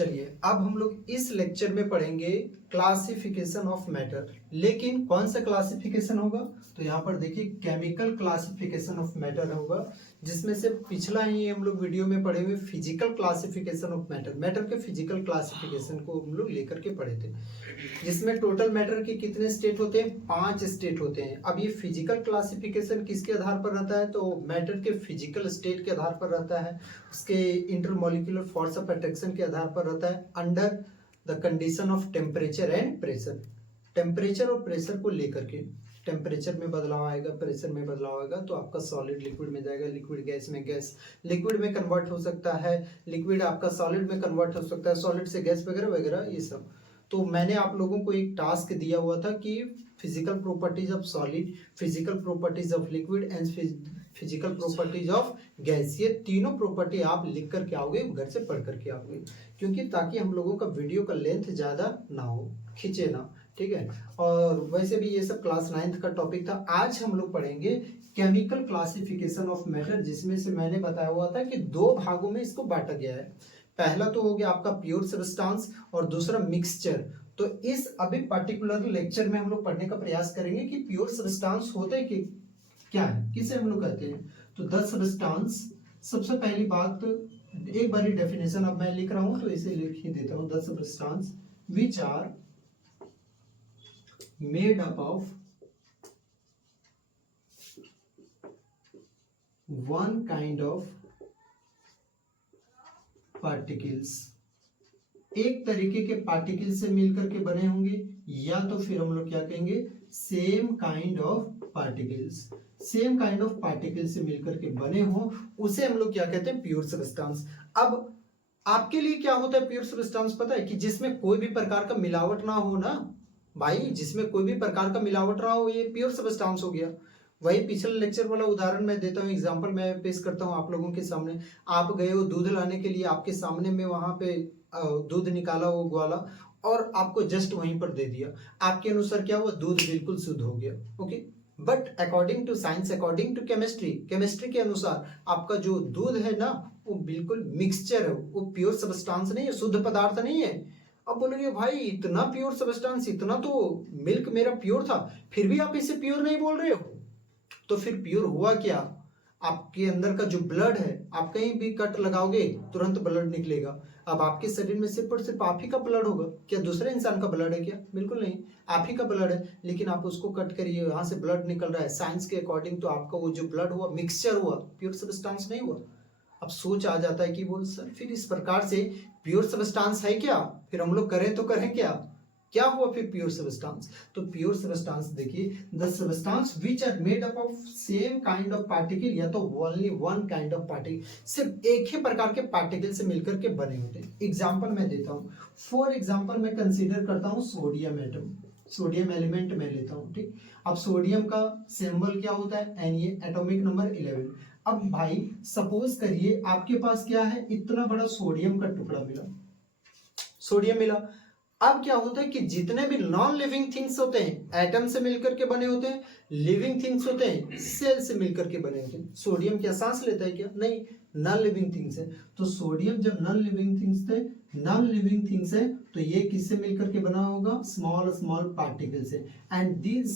चलिए अब हम लोग इस लेक्चर में पढ़ेंगे क्लासिफिकेशन ऑफ मैटर। लेकिन कौन सा क्लासिफिकेशन होगा, तो यहाँ पर देखिए केमिकल क्लासिफिकेशन ऑफ मैटर होगा, जिसमें से पिछला ही हम लोग वीडियो में पढ़े हुए physical classification of matter, matter के फिजिकल क्लासिफिकेशन को हम लोग लेकर के पढ़े थे, जिसमें टोटल मैटर के कितने स्टेट होते हैं, 5 स्टेट होते हैं। अब ये फिजिकल क्लासिफिकेशन किसके आधार पर रहता है, तो मैटर के फिजिकल स्टेट के आधार पर रहता है, उसके इंटरमोलिकुलर फोर्स ऑफ अट्रैक्शन के आधार पर रहता है, under the condition of temperature and pressure. Temperature और प्रेशर को लेकर के, टेम्परेचर में बदलाव आएगा, प्रेशर में बदलाव आएगा तो आपका सॉलिड लिक्विड में जाएगा, लिक्विड गैस में, गैस लिक्विड में कन्वर्ट हो सकता है, लिक्विड आपका सॉलिड में कन्वर्ट हो सकता है, सॉलिड से गैस वगैरह वगैरह ये सब। तो मैंने आप लोगों को एक टास्क दिया हुआ था कि physical properties of solid, physical properties of liquid and physical properties of gas, ये तीनों प्रॉपर्टी आप लिख करके आओगे, घर से पढ़ करके आओगे, क्योंकि ताकि हम लोगों का वीडियो का लेंथ ज़्यादा ना हो, खींचे ना, ठीक है। और वैसे भी ये सब क्लास 9th का टॉपिक था। आज हम लोग पढ़ेंगे केमिकल क्लासिफिकेशन ऑफ मैटर, जिसमें से मैंने बताया हुआ था कि 2 भागों में इसको बांटा गया है। पहला तो हो गया आपका प्योर सब्सटेंस और दूसरा मिक्सचर। तो इस अभी पर्टिकुलर लेक्चर में हम लोग पढ़ने का प्रयास करेंगे कि प्योर सब्सटेंस होते कि क्या है, किसे हम लोग कहते हैं। तो द सब्सटेंस, सबसे पहली बात, एक बारी डेफिनेशन अब मैं लिख रहा हूं तो इसे लिख ही देता हूं। The substance which are made up of one kind of particles, एक तरीके के पार्टिकल से मिलकर के बने होंगे, या तो फिर हम लोग क्या कहेंगे, same kind of particles, same kind of particle से मिलकर के बने हो, उसे हम लोग क्या कहते हैं, प्योर सब्सटेंस। अब आपके लिए क्या होता है प्योर सब्सटेंस, पता है कि जिसमें कोई भी प्रकार का मिलावट ना हो ना भाई, जिसमें कोई भी प्रकार का मिलावट ना हो, ये प्योर सब्सटेंस हो गया। वही पिछले लेक्चर वाला उदाहरण मैं देता हूँ, एग्जांपल मैं पेश करता हूँ आप लोगों के सामने। आप गए हो दूध लाने के लिए, आपके सामने में वहां पे दूध निकाला वो ग्वाला और आपको जस्ट वहीं पर दे दिया, आपके अनुसार क्या हुआ, दूध बिल्कुल शुद्ध हो गया, okay. But according to science, according to chemistry, chemistry के अनुसार आपका जो दूध है ना, वो बिल्कुल मिक्सचर है, वो प्योर सब्सटेंस नहीं है, शुद्ध पदार्थ नहीं है। अब बोलोगे भाई इतना प्योर सब्सटेंस, इतना तो मिल्क मेरा प्योर था, फिर भी आप इसे प्योर नहीं बोल रहे हो, तो फिर प्योर हुआ क्या, आपके अंदर का जो ब्लड है, आप कहीं भी कट लगाओगे तुरंत ब्लड निकलेगा। अब आपके शरीर में सिर्फ और सिर्फ आप ही का ब्लड होगा क्या, दूसरे इंसान का ब्लड है क्या, बिल्कुल नहीं, आप ही का ब्लड है। लेकिन आप उसको कट करिए, वहां से ब्लड निकल रहा है, साइंस के अकॉर्डिंग तो आपका वो जो ब्लड हुआ मिक्सचर हुआ, प्योर सब्सटेंस नहीं हुआ। अब सोच आ जाता है कि बोल सर फिर इस प्रकार से प्योर सब्सटेंस है क्या, फिर हम लोग करें तो करें क्या हुआ फिर प्योर सब्सटेंस। तो प्योर सब्सटेंस देखिए, the substance which are made up of same kind of particle, या तो only one kind of particle, सिर्फ एक ही प्रकार के पार्टिकल से मिलकर के बने होते हैं। एग्जांपल मैं देता हूं, फॉर एग्जांपल मैं कंसीडर करता हूं सोडियम एटम, सोडियम एलिमेंट मैं लेता हूं, ठीक। अब सोडियम का सिंबल क्या होता है, Na, एटॉमिक नंबर 11। अब भाई सपोज करिए आपके पास क्या है, इतना बड़ा सोडियम का टुकड़ा मिला, सोडियम मिला। अब क्या होता है कि जितने भी नॉन लिविंग थिंग्स होते हैं एटम से मिलकर के बने होते हैं, लिविंग थिंग्स होते हैं सेल से मिलकर के बने होते हैं। सोडियम क्या सांस लेता है क्या, नहीं, नॉन लिविंग थिंग्स है। तो सोडियम जब नॉन लिविंग थिंग्स थे, नॉन लिविंग थिंग्स है, तो ये किससे मिलकर के बना होगा, स्मॉल स्मॉल पार्टिकल से। And these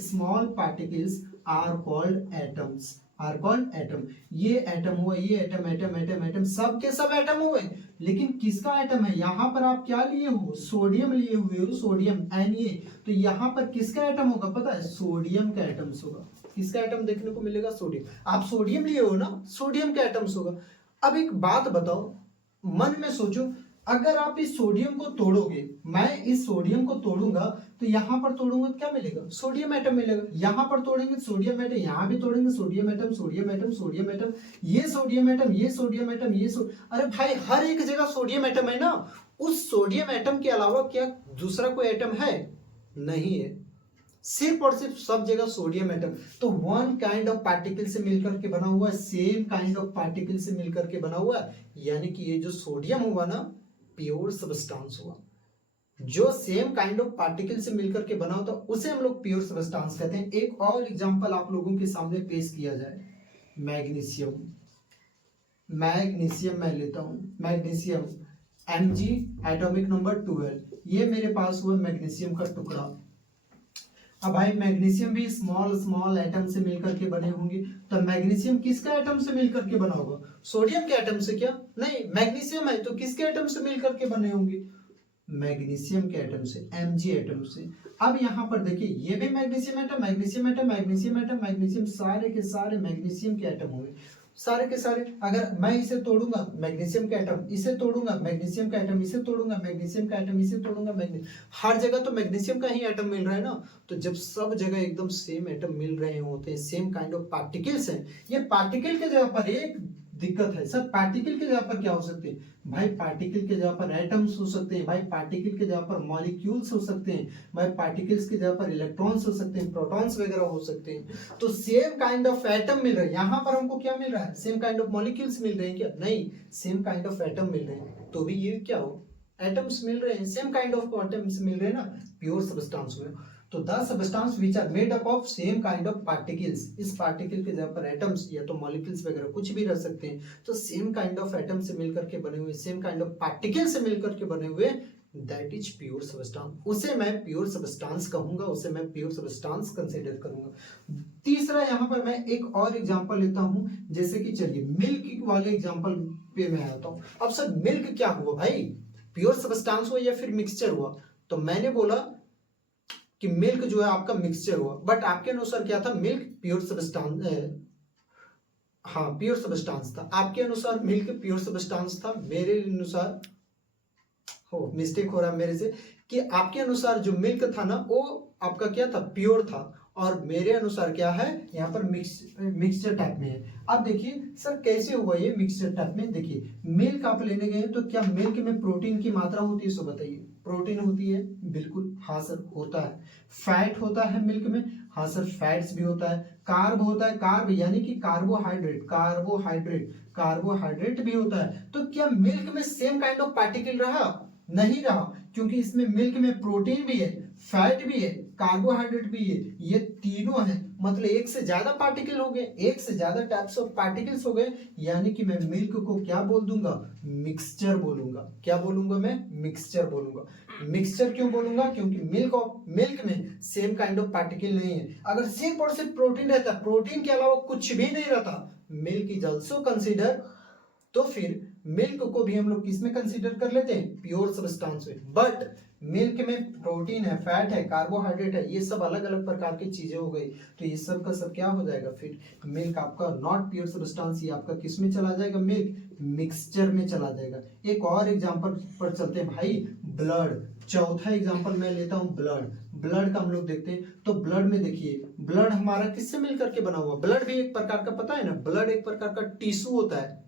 small particles are called atoms, are called atom. ये एटम हुआ, ये एटम, एटम एटम एटम, सब के सब एटम हुए, लेकिन किसका एटम है, यहां पर आप क्या लिए हो, सोडियम लिए हुए हो, सोडियम Na। तो यहां पर किसका एटम होगा पता है, सोडियम का एटम्स होगा। किसका एटम देखने को मिलेगा, सोडियम। आप सोडियम लिए हो ना, सोडियम का एटम्स होगा। अब एक बात बताओ, मन में सोचो, अगर आप इस सोडियम को तोड़ोगे, मैं इस सोडियम को तोड़ूंगा तो यहां पर तोड़ूंगा तो क्या मिलेगा, सोडियम एटम मिलेगा। यहां पर तोड़ेंगे सोडियम एटम, यहां भी तोड़ेंगे sodium atom, sodium atom, sodium atom, ये सोडियम एटम, ये सोडियम एटम, अरे भाई हर एक जगह सोडियम एटम है ना। उस सोडियम एटम के अलावा क्या दूसरा कोई एटम है, नहीं है, सिर्फ और सिर्फ सब जगह सोडियम एटम। तो वन काइंड ऑफ पार्टिकल से मिलकर के बना हुआ है, सेम काइंड ऑफ पार्टिकल से मिलकर के बना हुआ है, यानी कि ये जो सोडियम हुआ ना, प्योर सब्सटेंस हुआ। जो सेम काइंड ऑफ पार्टिकल से मिलकर के बना होता उसे हम लोग प्योर सब्सटेंस कहते हैं। एक और एग्जांपल आप लोगों के सामने पेश किया जाए, मैग्नीशियम। मैग्नीशियम मैं लेता हूँ, मैग्नीशियम Mg एटॉमिक नंबर 12, ये मेरे पास हुआ मैग्नीशियम का टुकड़ा। अब भाई मैग्नीशियम भी स्मॉल स्मॉल एटम से मिलकर के बने होंगे, तो मैग्नीशियम किसका एटम से मिलकर के बना होगा? सोडियम के एटम से? क्या नहीं, मैग्नीशियम है तो किसके एटम से मिलकर के बने होंगे? मैग्नीशियम के एटम से, Mg एटम से। अब यहाँ पर देखिए ये भी magnesium atom, magnesium atom, magnesium atom, magnesium, सारे के सारे मैग्नीशियम के एटम होंगे, सारे के सारे। अगर मैं इसे तोड़ूंगा मैग्नीशियम का एटम, इसे तोड़ूंगा मैग्नीशियम का एटम, इसे तोड़ूंगा मैग्नीशियम का एटम, इसे तोड़ूंगा मैग्नीशियम, हर जगह तो मैग्नीशियम का ही एटम मिल रहा है ना। तो जब सब जगह एकदम सेम एटम मिल रहे होते हैं, सेम काइंड ऑफ पार्टिकल्स हैं, ये पार्टिकल के जगह पर एक दिक्कत है सर, पार्टिकल के जगह पर क्या हो सकते हैं भाई? पार्टिकल के जगह पर एटम्स हो सकते हैं भाई, पार्टिकल के जगह पर मॉलिक्यूल्स हो सकते हैं भाई, पार्टिकल्स की जगह पर इलेक्ट्रॉन्स हो सकते हैं, प्रोटॉन्स वगैरह हो सकते हैं। तो सेम काइंड ऑफ एटम मिल रहा है, यहाँ पर हमको क्या मिल रहा है? सेम काइंड ऑफ मॉलिक्यूल्स मिल रहे हैं क्या? नहीं, सेम काइंड ऑफ एटम मिल रहे हैं, तो भी ये क्या हो? एटम्स मिल रहे हैं, सेम काइंड ऑफ एटम्स मिल रहे हैं ना प्योर सब्सटेंस में। तो the substance which are made up of same kind of particles, इस पार्टिकल के जगह पर एटम्स या तो मॉलिक्यूल्स वगैरह कुछ भी रह सकते हैं, तो सेम काइंड ऑफ एटम से मिलकर के बने हुए, सेम काइंड ऑफ पार्टिकल से मिलकर के बने हुए, दैट इज प्योर सब्सटेंस, उसे मैं प्योर सब्सटेंस कहूंगा, उसे मैं प्योर सब्सटेंस कंसीडर करूंगा। तीसरा यहाँ पर मैं एक और एग्जांपल लेता हूं, जैसे कि चलिए मिल्क वाले एग्जांपल पे मैं आता हूं। अब सर मिल्क क्या हुआ भाई? प्योर सब्सटेंस हुआ या फिर मिक्सचर हुआ? तो मैंने बोला कि मिल्क जो है आपका मिक्सचर हुआ, बट आपके अनुसार क्या था? मिल्क प्योर सब्सटेंस, हाँ प्योर सब्सटेंस था। आपके अनुसार मिल्क प्योर सब्सटेंस था, मेरे अनुसार हो मिस्टेक हो रहा है मेरे से, कि आपके अनुसार जो मिल्क था ना वो आपका क्या था? प्योर था, और मेरे अनुसार क्या है यहाँ पर मिक्सचर टाइप में है। अब देखिए सर कैसे हुआ ये मिक्सचर टाइप में? देखिए मिल्क आप लेने गए तो क्या मिल्क में प्रोटीन की मात्रा होती है? सो बताइए, प्रोटीन होती है? बिल्कुल हाँ सर होता है। फैट होता है मिल्क में? हाँ सर फैट्स भी होता है। कार्ब होता है, कार्ब यानी कि कार्बोहाइड्रेट, कार्बोहाइड्रेट, कार्बोहाइड्रेट भी होता है। तो क्या मिल्क में सेम काइंड ऑफ पार्टिकल रहा? नहीं रहा, क्योंकि इसमें मिल्क में प्रोटीन भी है, फैट भी है, कार्बोहाइड्रेट भी है, ये तीनों है, मतलब एक से ज्यादा पार्टिकल हो गए, एक से ज्यादा टाइप्स ऑफ पार्टिकल्स हो गए, यानी कि मैं मिल्क को क्या बोल दूंगा? मिक्सचर बोलूंगा। क्या बोलूंगा मैं? मिक्सचर बोलूंगा। मिक्सचर क्यों बोलूंगा? क्योंकि मिल्क में सेम काइंड ऑफ पार्टिकल नहीं है। अगर सिर्फ और सिर्फ प्रोटीन रहता, प्रोटीन के अलावा कुछ भी नहीं रहता, मिल्क इज ऑल्सो कंसिडर, तो फिर मिल्क को भी हम लोग किस में कंसीडर कर लेते हैं? प्योर सब्सटेंस में। बट मिल्क में प्रोटीन है, फैट है, कार्बोहाइड्रेट है, ये सब अलग अलग प्रकार की चीजें हो गई, तो ये सब का सब क्या हो जाएगा? फिर मिल्क आपका नॉट प्योर सब्सटेंस, ये आपका किस में चला जाएगा? मिल्क मिक्सचर में चला जाएगा। एक और एग्जांपल पर चलते हैं भाई, ब्लड। चौथा एग्जांपल मैं लेता हूं ब्लड। ब्लड का हम लोग देखते हैं, तो ब्लड में देखिए ब्लड हमारा किससे मिलकर के बना हुआ? ब्लड भी एक प्रकार का, पता है ना, ब्लड एक प्रकार का टिश्यू होता है।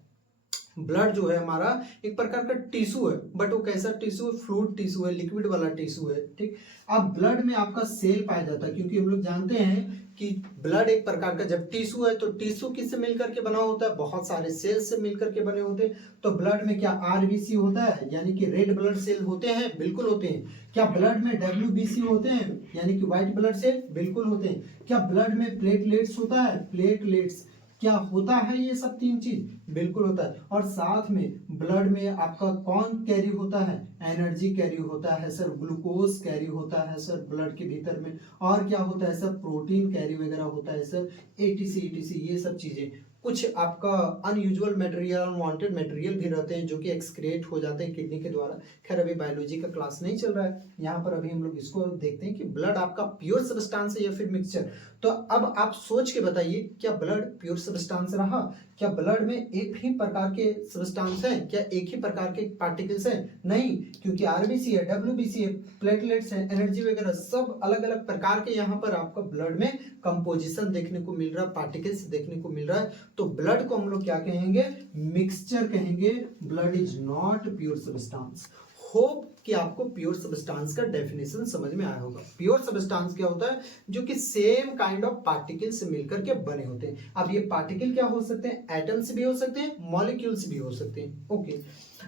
ब्लड जो है हमारा एक प्रकार का टिश्यू है, बट वो कैसा टिश्यू है? फ्लूइड टिश्यू है, लिक्विड वाला टिश्यू है, ठीक। अब ब्लड में आपका सेल पाया जाता है, क्योंकि हम लोग जानते हैं कि ब्लड एक प्रकार का जब टिश्यू है, तो टिश्यू किससे मिलकर के बना होता है? बहुत सारे सेल्स से मिलकर के बने होते हैं। तो ब्लड में क्या आरबीसी होता है, यानी कि रेड ब्लड सेल होते हैं? बिल्कुल होते हैं। क्या ब्लड में डब्ल्यूबीसी होते हैं, यानी कि व्हाइट ब्लड सेल? बिल्कुल होते हैं। क्या ब्लड में प्लेटलेट्स होता है? प्लेटलेट्स क्या होता है? ये सब तीन चीज बिल्कुल होता है। और साथ में ब्लड में आपका कौन कैरी होता है? एनर्जी कैरी होता है सर, ग्लूकोज कैरी होता है सर ब्लड के भीतर में, और क्या होता है सर? प्रोटीन कैरी वगैरह होता है सर, एटीसी ये सब चीजें। कुछ आपका अनयूजुअल मटेरियल, अनवांटेड मटेरियल भी रहते हैं जो कि एक्सक्रिएट हो जाते हैं किडनी के द्वारा। खैर अभी बायोलॉजी का क्लास नहीं चल रहा है, यहाँ पर अभी हम लोग इसको देखते हैं कि ब्लड आपका प्योर सब्सटेंस है या फिर मिक्सचर। तो अब आप सोच के बताइए, क्या ब्लड प्योर सब्सटेंस रहा? क्या ब्लड में एक ही प्रकार के सब्सटेंस हैं? क्या एक ही प्रकार के पार्टिकल्स हैं? नहीं, क्योंकि आरबीसी है, डब्ल्यूबीसी है, प्लेटलेट्स हैं, एनर्जी वगैरह सब अलग अलग प्रकार के यहाँ पर आपका ब्लड में कंपोजिशन देखने को मिल रहा है, पार्टिकल्स देखने को मिल रहा है। तो ब्लड को हम लोग क्या कहेंगे? मिक्सचर कहेंगे। Blood is not pure substance. Hope कि आपको प्योर सब्सटेंस का डेफिनेशन समझ में आया होगा। प्योर सब्सटेंस क्या होता है? जो कि सेम काइंड ऑफ पार्टिकल से मिलकर के बने होते हैं। अब ये पार्टिकल क्या हो सकते हैं? एटम्स भी हो सकते हैं, मॉलिक्यूल्स भी हो सकते हैं। ओके,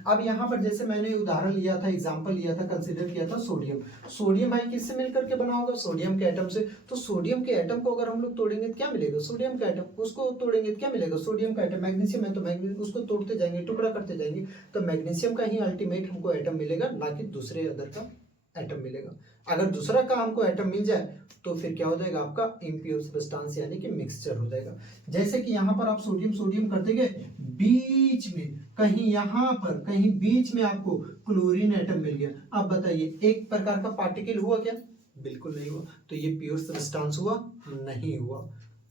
अब यहाँ पर जैसे मैंने उदाहरण लिया था, एग्जांपल लिया था, कंसीडर किया था सोडियम। सोडियम भाई किससे मिलकर के बना होगा? सोडियम के एटम से। तो सोडियम के एटम को अगर हम लोग तोड़ेंगे तो क्या मिलेगा? सोडियम का एटम। उसको तोड़ेंगे तो क्या मिलेगा? सोडियम का एटम। मैग्नीशियम है तो मैग्नीशियम, उसको तोड़ते जाएंगे, टुकड़ा करते जाएंगे तो मैग्नीशियम का ही अल्टीमेट हमको एटम मिलेगा, ना कि दूसरे अदर का एटम मिलेगा। अगर दूसरा का हमको एटम मिल जाए तो फिर क्या हो जाएगा? आपका इम्प्योर सब्सटेंस यानी कि मिक्सचर हो जाएगा। जैसे कि यहाँ पर आप सोडियम सोडियम करते गए, बीच में कहीं यहाँ पर कहीं बीच में आपको क्लोरीन एटम मिल गया। अब बताइए एक प्रकार का पार्टिकल हुआ क्या? बिल्कुल नहीं हुआ। तो ये प्योर सब्सटेंस हुआ? नहीं हुआ।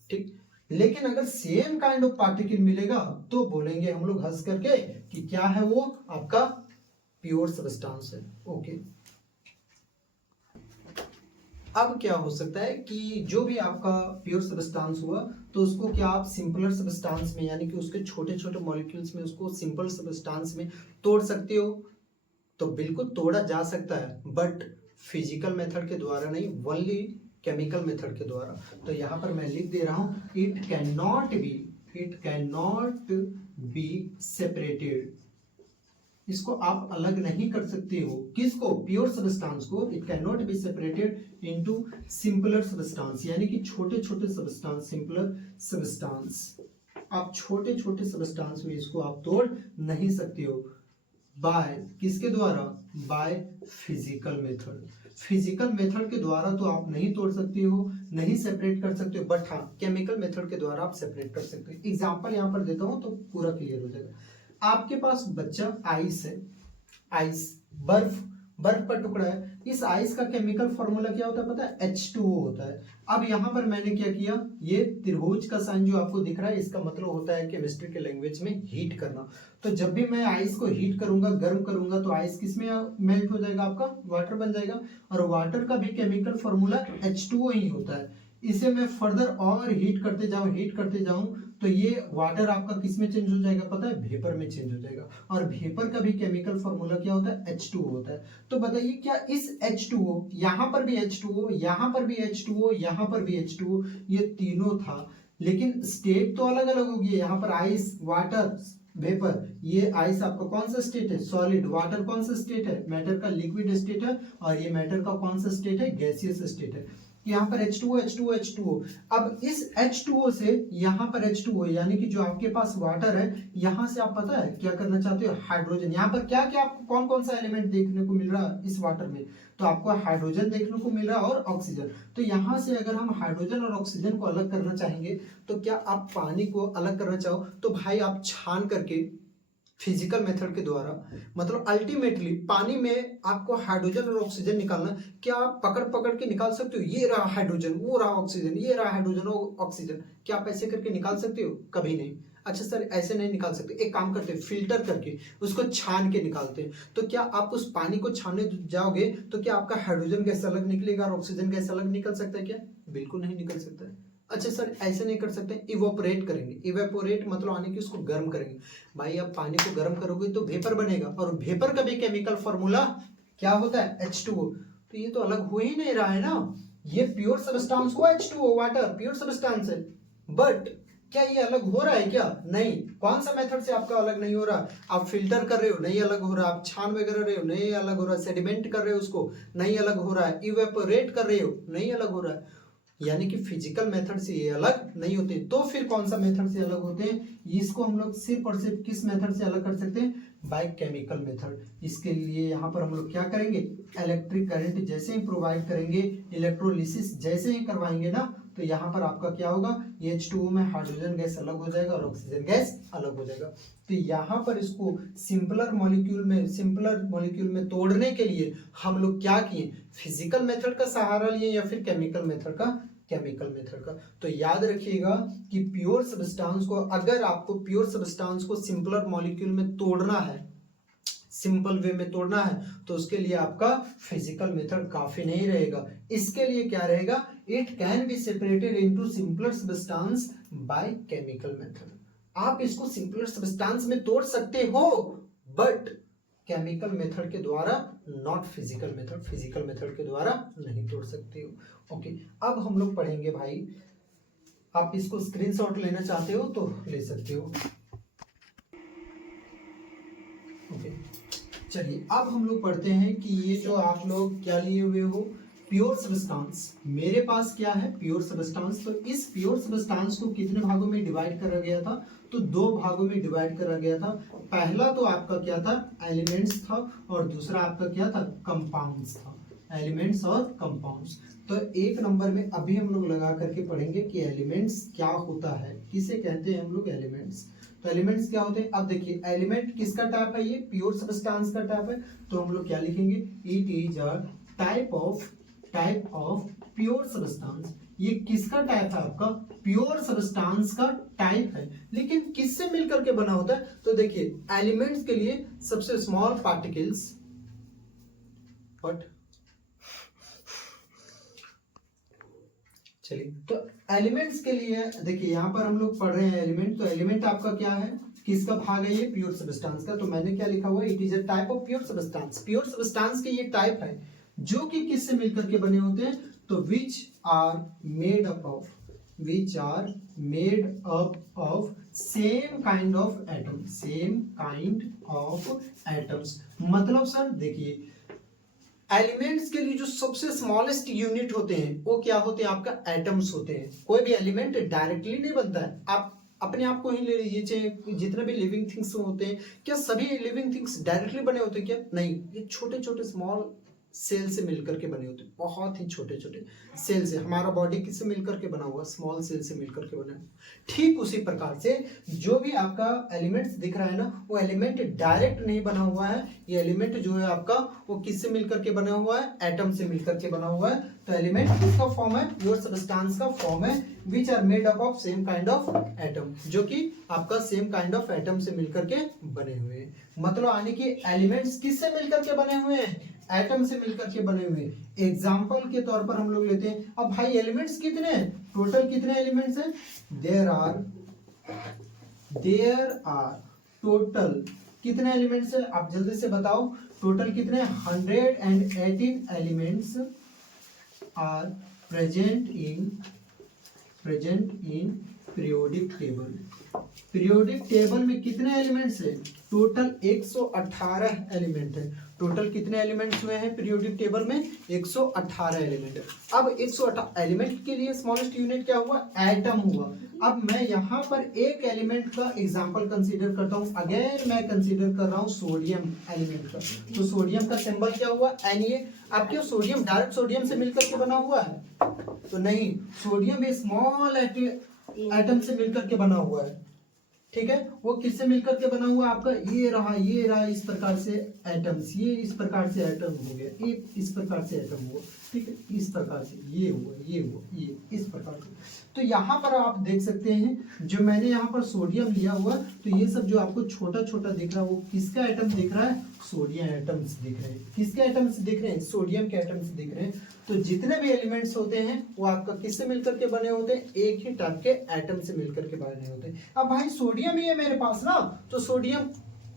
ठीक, लेकिन अगर सेम काइंड ऑफ पार्टिकल मिलेगा तो बोलेंगे हम लोग हंस करके कि क्या है वो? आपका प्योर सब्सटेंस है। ओके, अब क्या हो सकता है कि जो भी आपका प्योर सब्सटेंस हुआ तो उसको क्या आप सिंपलर सब्सटेंस में यानी कि उसके छोटे छोटे मॉलिक्यूल्स में उसको सिंपल सब्सटेंस में तोड़ सकते हो? तो बिल्कुल तोड़ा जा सकता है, बट फिजिकल मेथड के द्वारा नहीं, ओनली केमिकल मेथड के द्वारा। तो यहाँ पर मैं लिख दे रहा हूँ, it can not be separated. इसको आप अलग नहीं कर सकते हो। किसको? प्योर सब्सटेंस को। It can not be separated into simpler substance, यानी कि छोटे छोटे सब्सटेंस, सिंपलर सब्सटेंस। आप छोटे छोटे सब्सटेंस में इसको आप तोड़ नहीं सकते हो। बाय किसके द्वारा? By physical method. Physical method के द्वारा तो आप नहीं तोड़ सकते हो, नहीं सेपरेट कर सकते हो, बट हाँ केमिकल मेथड के द्वारा आप सेपरेट कर सकते हो। एग्जांपल यहाँ पर देता हूँ तो पूरा क्लियर हो जाएगा। आपके पास बच्चा आइस है, आइस बर्फ का टुकड़ा है। इस आइस का केमिकल फॉर्मूला क्या होता है पता है? H2O होता है। अब यहाँ पर मैंने क्या किया, ये त्रिभुज का साइन जो आपको दिख रहा है इसका मतलब होता है केमिस्ट्री के लैंग्वेज में हीट करना। तो जब भी मैं आइस को हीट करूंगा, गर्म करूंगा, तो आइस किस में मेल्ट हो जाएगा? आपका वाटर बन जाएगा। और वाटर का भी केमिकल फॉर्मूला H2O ही होता है। इसे मैं फर्दर और हीट करते जाऊं तो ये वाटर आपका किस में चेंज हो जाएगा पता है? वेपर में चेंज हो जाएगा। और वेपर का भी केमिकल फॉर्मूला क्या होता है? H2O होता है। तो बताइए क्या इस H2O, यहाँ पर भी H2O, यहाँ पर भी H2O, यहाँ पर भी H2O, ये तीनों था, लेकिन स्टेट तो अलग अलग होगी। यहाँ पर आइस, वाटर, वेपर। ये आइस आपका कौन सा स्टेट है? सॉलिड। वाटर कौन सा स्टेट है? मैटर का लिक्विड स्टेट है। और ये मैटर का कौन सा स्टेट है? गैसियस स्टेट है। यहाँ पर H2O H2O H2O। अब इस H2O से यहाँ पर H2O यानी कि जो आपके पास वाटर है, यहाँ से आप पता है क्या करना चाहते हो? हाइड्रोजन। यहाँ पर क्या क्या आपको कौन कौन सा एलिमेंट देखने को मिल रहा है इस वाटर में? तो आपको हाइड्रोजन देखने को मिल रहा है और ऑक्सीजन। तो यहाँ से अगर हम हाइड्रोजन और ऑक्सीजन को अलग करना चाहेंगे तो क्या आप पानी को अलग करना चाहो तो भाई आप छान करके फिजिकल मेथड के द्वारा, मतलब अल्टीमेटली पानी में आपको हाइड्रोजन और ऑक्सीजन निकालना, क्या आप पकड़ पकड़ के निकाल सकते हो? ये रहा हाइड्रोजन, वो रहा ऑक्सीजन, ये रहा हाइड्रोजन और ऑक्सीजन, क्या आप ऐसे करके निकाल सकते हो? कभी नहीं। अच्छा सर ऐसे नहीं निकाल सकते, एक काम करते हैं फिल्टर करके उसको छान के निकालते हैं। तो क्या आप उस पानी को छानने जाओगे तो क्या आपका हाइड्रोजन गैस अलग निकलेगा और ऑक्सीजन गैस अलग निकल सकता है क्या? बिल्कुल नहीं निकल सकता है। अच्छा सर ऐसे नहीं कर सकते, इवोपरेट करेंगे। इवेपोरेट मतलब आने की उसको गर्म करेंगे। भाई आप पानी को गर्म करोगे तो वेपर बनेगा, और वेपर का भी केमिकल फॉर्मूला क्या होता है? H2O। तो ये तो अलग हो ही नहीं रहा है ना। ये प्योर सब्सटेंस हुआ H2O, वाटर प्योर सब्सटेंस है, बट क्या ये अलग हो रहा है क्या? नहीं। कौन सा मेथड से आपका अलग नहीं हो रहा? आप फिल्टर कर रहे हो, नहीं अलग हो रहा। आप छान वगैरह रहे हो, नहीं अलग हो रहा। सेडिमेंट कर रहे हो उसको, नहीं अलग हो रहा है। इवेपोरेट कर रहे हो, नहीं अलग हो रहा है। यानी कि फिजिकल मेथड से ये अलग नहीं होते। तो फिर कौन सा मेथड से अलग होते हैं? इसको हम लोग सिर्फ और सिर्फ किस मेथड से अलग कर सकते हैं? By chemical method. इसके लिए यहाँ पर हम लोग क्या करेंगे? इलेक्ट्रिक करंट जैसे ही प्रोवाइड करेंगे, इलेक्ट्रोलिसिस जैसे ही करवाएंगे ना, तो यहाँ पर आपका क्या होगा? ये H2O में हाइड्रोजन गैस अलग हो जाएगा और ऑक्सीजन गैस अलग हो जाएगा। तो यहाँ पर इसको सिंपलर मॉलिक्यूल में तोड़ने के लिए हम लोग क्या किए? फिजिकल मेथड का सहारा लिए या फिर केमिकल मेथड का। तो याद रखिएगा कि प्योर सब्सटेंस को, अगर आपको प्योर सब्सटेंस को सिंपलर मॉलिक्यूल में तोड़ना है, सिंपल वे में तोड़ना है, तो उसके लिए आपका फिजिकल मेथड काफी नहीं रहेगा। इसके लिए क्या रहेगा? It can be separated into simpler substance by chemical method. आप इसको सिंपलर सब्सटेंस में तोड़ सकते हो, बट केमिकल मेथड के द्वारा, not physical method, physical method के द्वारा नहीं तोड़ सकते हो। ओके, अब हम लोग पढ़ेंगे भाई, आप इसको स्क्रीनशॉट लेना चाहते हो तो ले सकते हो। ओके, चलिए अब हम लोग पढ़ते हैं कि ये जो आप लोग क्या लिए हुए हो, प्योर सबस्टांस। मेरे पास क्या है, प्योर सबस्टांस। तो इस प्योर सबस्टांस को कितने भागों में डिवाइड करा गया था, तो दो भागों में डिवाइड करा गया था। पहला तो आपका क्या था, एलिमेंट्स था, और दूसरा आपका क्या था, कंपाउंड्स था, एलिमेंट्स और कंपाउंड्स। तो एक नंबर में अभी हम लोग लगा करके पढ़ेंगे कि एलिमेंट्स क्या होता है, किसे कहते हैं हम लोग एलिमेंट्स। तो एलिमेंट्स क्या होते हैं, अब देखिए एलिमेंट किसका टाइप है, ये प्योर सबस्टांस का टाइप है। तो हम लोग क्या लिखेंगे, it is a type of pure substance. ये किसका टाइप है, आपका प्योर सबस्टांस का टाइप है। लेकिन किससे मिलकर के बना होता है, तो देखिए एलिमेंट्स के लिए सबसे स्मॉल पार्टिकल्स, बट चलिए, तो एलिमेंट्स के लिए देखिए यहाँ पर हम लोग पढ़ रहे हैं एलिमेंट। तो एलिमेंट आपका क्या है, किसका भाग है, ये प्योर सबस्टांस का। तो मैंने क्या लिखा हुआ है, it is a type of pure substance. Pure substance के ये टाइप है जो कि किससे मिलकर के बने होते हैं, तो which are made up of same kind of atom, same kind of atoms. मतलब सर देखिए एलिमेंट्स के लिए जो सबसे स्मॉलेस्ट यूनिट होते हैं वो क्या होते हैं, आपका एटम्स होते हैं। कोई भी एलिमेंट डायरेक्टली नहीं बनता है। आप अपने आप को ही ले लीजिए, चाहे जितने भी लिविंग थिंग्स होते हैं, क्या सभी लिविंग थिंग्स डायरेक्टली बने होते हैं क्या, नहीं। ये छोटे छोटे स्मॉल सेल से मिलकर के बने होते हैं, बहुत ही छोटे छोटे सेल से। हमारा बॉडी किससे मिलकर के बना हुआ, स्मॉल सेल से मिलकर के बना है। ठीक उसी प्रकार से जो भी आपका एलिमेंट्स दिख रहा है ना, वो एलिमेंट डायरेक्ट नहीं बना हुआ है। ये एलिमेंट जो है आपका वो किससे मिलकर के बना हुआ है, एटम से मिलकर के बना हुआ है। तो एलिमेंट किसका फॉर्म है, प्योर सबस्टांस का फॉर्म है, which are made up of same kind of atom, जो कि आपका सेम काइंड ऑफ एटम से मिलकर के बने हुए हैं। मतलब आने की एलिमेंट्स किससे मिलकर के बने हुए हैं, एटम से मिलकर के बने हुए। एग्जाम्पल के तौर पर हम लोग लेते हैं, अब भाई एलिमेंट्स कितने हैं, टोटल कितने एलिमेंट्स हैं, देयर आर टोटल कितने एलिमेंट्स है, आप जल्दी से बताओ, टोटल कितने, 118 elements are present in periodic table. Periodic table में कितने एलिमेंट्स है, टोटल 118 एलिमेंट है। टोटल कितने एलिमेंट्स हुए हैं पीरियोडिक टेबल में, 118 एलिमेंट। अब 118 एलिमेंट के लिए स्मॉलेस्ट यूनिट क्या हुआ, एटम हुआ। अब मैं यहाँ पर एक एलिमेंट का एग्जांपल कंसीडर करता हूँ। अगेन मैं कंसीडर कर रहा हूँ सोडियम एलिमेंट का। तो सोडियम का सिंबल क्या हुआ, Na। अब क्या सोडियम डायरेक्ट सोडियम से मिलकर के बना हुआ है, तो नहीं, सोडियम एक स्मॉल एटम से मिलकर के बना हुआ है। ठीक है, वो किससे मिलकर के बना हुआ आपका, ये रहा इस प्रकार से एटम्स, ये इस प्रकार से एटम हो गया, ये इस प्रकार से एटम हुआ। ठीक है, इस प्रकार से ये हुआ, ये इस प्रकार से। तो यहाँ पर आप देख सकते हैं जो मैंने यहाँ पर सोडियम लिया हुआ, तो ये सब जो आपको छोटा छोटा दिख रहा है वो किसका एटम दिख रहा है, सोडियम एटम्स दिख रहे हैं। किसके एटम्स दिख रहे हैं, सोडियम के एटम्स दिख रहे हैं। तो जितने भी एलिमेंट्स होते हैं वो आपका किससे मिलकर के बने होते हैं, एक ही टाइप के एटम से मिलकर के बने होते हैं। अब भाई सोडियम ही है मेरे पास ना, तो सोडियम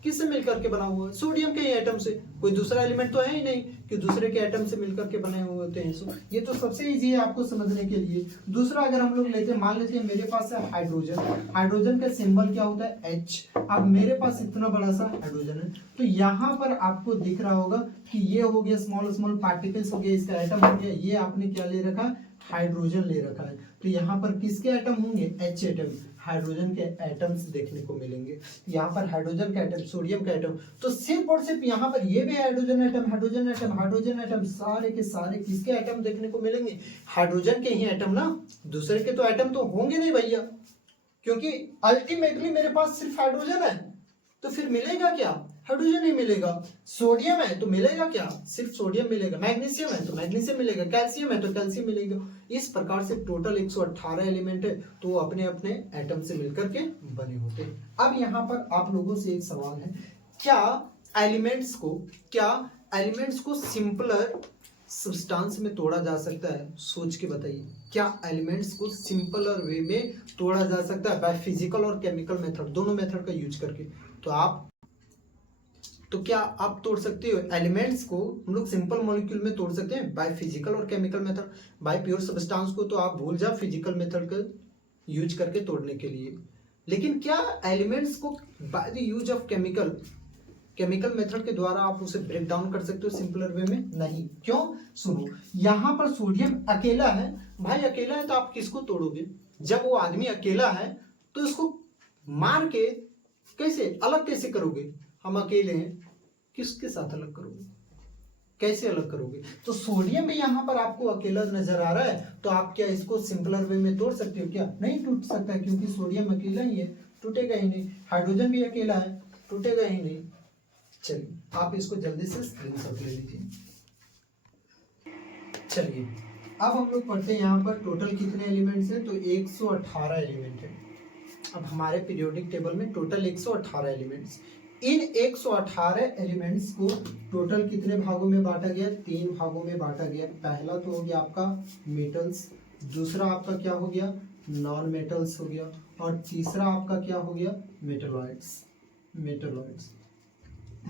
किससे मिलकर के बना हुआ है, सोडियम के ही एटम से। कोई दूसरा एलिमेंट तो है ही नहीं कि दूसरे के एटम से मिलकर के बने हुए होते हैं। सो ये तो सबसे इजी है आपको समझने के लिए। दूसरा अगर हम लोग लेते हैं, मान लेते हैं मेरे पास है हाइड्रोजन। हाइड्रोजन का सिंबल क्या होता है, H। अब मेरे पास इतना बड़ा सा हाइड्रोजन है, तो यहाँ पर आपको दिख रहा होगा कि ये हो गया स्मॉल पार्टिकल्स हो गया, इसका एटम हो गया। ये आपने क्या ले रखा है, हाइड्रोजन ले रखा है। तो यहाँ पर किसके एटम होंगे, H एटम, हाइड्रोजन के एटम्स देखने को मिलेंगे। यहाँ पर हाइड्रोजन का एटम, सोडियम का एटम, तो सिर्फ और सिर्फ यहाँ पर ये भी हाइड्रोजन एटम, सारे के सारे किसके एटम देखने को मिलेंगे, हाइड्रोजन के ही एटम ना। दूसरे के तो एटम तो होंगे नहीं भैया, क्योंकि अल्टीमेटली मेरे पास सिर्फ हाइड्रोजन है, तो फिर मिलेगा क्या, हाइड्रोजन ही मिलेगा। सोडियम है तो मिलेगा क्या, सिर्फ सोडियम मिलेगा। मैग्नीशियम है तो मैग्नीशियम मिलेगा, कैल्शियम है तो कैल्शियम मिलेगा। इस प्रकार से टोटल 118 एलिमेंट है, तो अपने अपने एटम से मिलकर के बने होते हैं। अब यहाँ पर आप लोगों से एक सवाल है, क्या एलिमेंट्स को सिंपलर सब्सटेंस में तोड़ा जा सकता है, सोच के बताइए। क्या एलिमेंट्स को सिंपलर वे में तोड़ा जा सकता है बाय फिजिकल और केमिकल मेथड, दोनों मेथड का यूज करके। तो आप तो क्या आप तोड़ सकते हो एलिमेंट्स को? हम लोग सिंपल मॉलिक्यूल में तोड़ सकते हैं बाय फिजिकल और chemical method. By pure substance को तो आप भूल जाओ फिजिकल मेथड का यूज करके तोड़ने के लिए। लेकिन क्या एलिमेंट्स को by the use of chemical method के द्वारा आप उसे ब्रेक डाउन कर सकते हो सिंपलर वे में? नहीं। क्यों? सुनो, यहाँ पर सोडियम अकेला है भाई, अकेला है तो आप किसको तोड़ोगे? जब वो आदमी अकेला है तो उसको मार के कैसे अलग कैसे करोगे? हम अकेले हैं, किसके साथ अलग करोगे? कैसे अलग करोगे? तो सोडियम भी यहाँ पर आपको अकेला नजर आ रहा है, तो आप क्या इसको सिंपलर वे में तोड़ सकते हो क्या? नहीं टूट सकता, क्योंकि सोडियम अकेला ही है, टूटेगा ही नहीं। हाइड्रोजन भी अकेला है, टूटेगा ही नहीं। चलिए आप इसको जल्दी से स्क्रीनशॉट ले लीजिए। चलिए अब हम लोग पढ़ते हैं यहाँ पर टोटल कितने एलिमेंट्स हैं। तो 118 एलिमेंट है। अब हमारे पीरियोडिक टेबल में टोटल 118 एलिमेंट्स। इन 118 एलिमेंट्स को टोटल कितने भागों में बांटा गया? 3 भागों में बांटा गया। पहला तो हो गया आपका मेटल्स, दूसरा आपका क्या हो गया? नॉन मेटल्स हो गया, और तीसरा आपका क्या हो गया? Metalloids.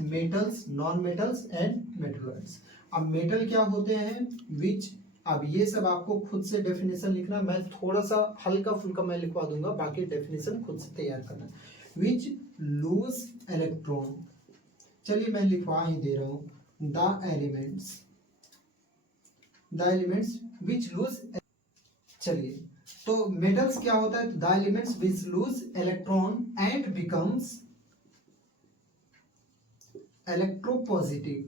Metals, non metals and metalloids. अब मेटल क्या होते हैं? विच, अब ये सब आपको खुद से डेफिनेशन लिखना, मैं थोड़ा सा हल्का फुल्का मैं लिखवा दूंगा, बाकी डेफिनेशन खुद से तैयार करना। विच लूज इलेक्ट्रॉन, चलिए मैं लिखवा ही दे रहा हूं, द एलिमेंट्स विच लूज। चलिए तो मेटल्स क्या होता है? The elements which loose electron and becomes electropositive,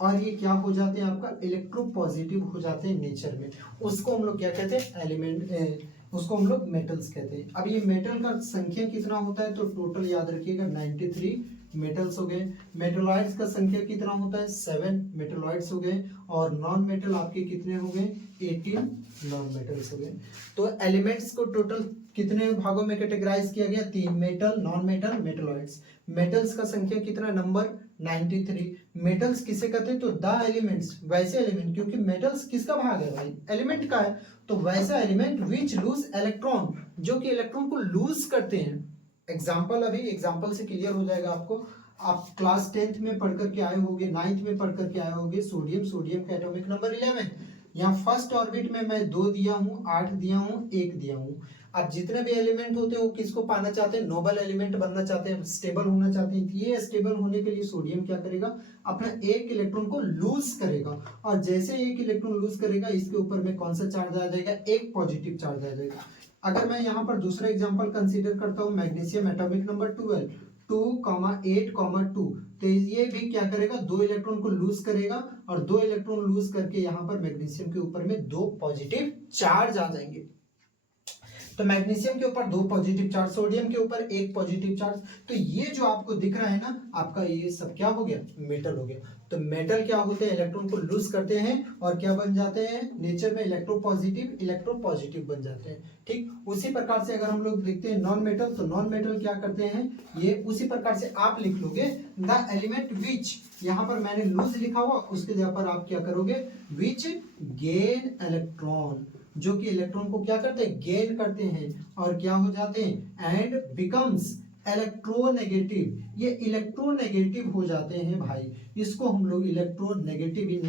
और ये क्या हो जाते हैं? आपका इलेक्ट्रोपॉजिटिव हो जाते हैं नेचर में। उसको हम लोग क्या कहते हैं? एलिमेंट, उसको हम लोग मेटल्स कहते हैं। अब ये मेटल का संख्या कितना होता है? तो टोटल याद रखिएगा 93 मेटल्स हो गए। मेटलॉइड्स का संख्या कितना होता है? 7 मेटलॉइड्स हो गए। और नॉन मेटल आपके कितने हो गए? 18 नॉन मेटल्स हो गए। तो एलिमेंट्स को टोटल कितने भागों में कैटेगराइज किया गया? 3, metal, non metal, metalloids. Metals का संख्या कितना? नंबर 93। मेटल्स किसे कहते हैं? तो द एलिमेंट्स, वैसे एलिमेंट, क्योंकि मेटल्स किसका भाग है भाई? एलिमेंट का है, तो वैसा एलिमेंट विच लूज इलेक्ट्रॉन, जो कि इलेक्ट्रॉन को लूज करते हैं। एग्जाम्पल, अभी एग्जाम्पल से क्लियर हो जाएगा आपको। आप क्लास 10th में पढ़ करके आए होंगे, 9th में पढ़ करके आए होंगे सोडियम का एटॉमिक नंबर 11। यहाँ फर्स्ट ऑर्बिट में मैं 2 दिया हूँ, 8 दिया हूँ, 1 दिया हूँ। अब जितने भी एलिमेंट होते हैं वो किसको पाना चाहते हैं? नोबल एलिमेंट बनना चाहते हैं, स्टेबल होना चाहते हैं। ये स्टेबल होने के लिए सोडियम क्या करेगा? अपना एक इलेक्ट्रॉन को लूज करेगा, और जैसे एक इलेक्ट्रॉन लूज करेगा इसके ऊपर में कौन सा चार्ज आ जाएगा? एक पॉजिटिव चार्ज आ जाएगा। अगर मैं यहाँ पर दूसरा एग्जांपल कंसीडर करता हूँ, मैग्नीशियम एटॉमिक नंबर 12, 2,8,2, तो ये भी क्या करेगा? 2 इलेक्ट्रॉन को लूज करेगा, और 2 इलेक्ट्रॉन लूज करके यहाँ पर मैग्नीशियम के ऊपर में 2 पॉजिटिव चार्ज आ जाएंगे। तो मैग्नीशियम के ऊपर 2 पॉजिटिव चार्ज, सोडियम के ऊपर 1 पॉजिटिव चार्ज। तो ये जो आपको दिख रहा है ना, आपका ये सब क्या हो गया? मेटल हो गया। तो मेटल क्या होते हैं? इलेक्ट्रॉन को लूज करते हैं और क्या बन जाते हैं? नेचर में इलेक्ट्रोपॉजिटिव बन जाते हैं। ठीक उसी प्रकार से अगर हम लोग लिखते हैं नॉन मेटल, तो नॉन मेटल क्या करते हैं? ये उसी प्रकार से आप लिख लोगे, द एलिमेंट विच, यहाँ पर मैंने लूज लिखा हुआ, उसके जगह पर आप क्या करोगे? विच गेन इलेक्ट्रॉन, जो कि इलेक्ट्रॉन को क्या करते हैं? गेन करते हैं, और क्या हो जाते हैं? एंड बिकम्स इलेक्ट्रोनेगेटिव, ये इलेक्ट्रोनेगेटिव हो जाते हैं भाई। इसको हम लोग इलेक्ट्रोनेगेटिव इन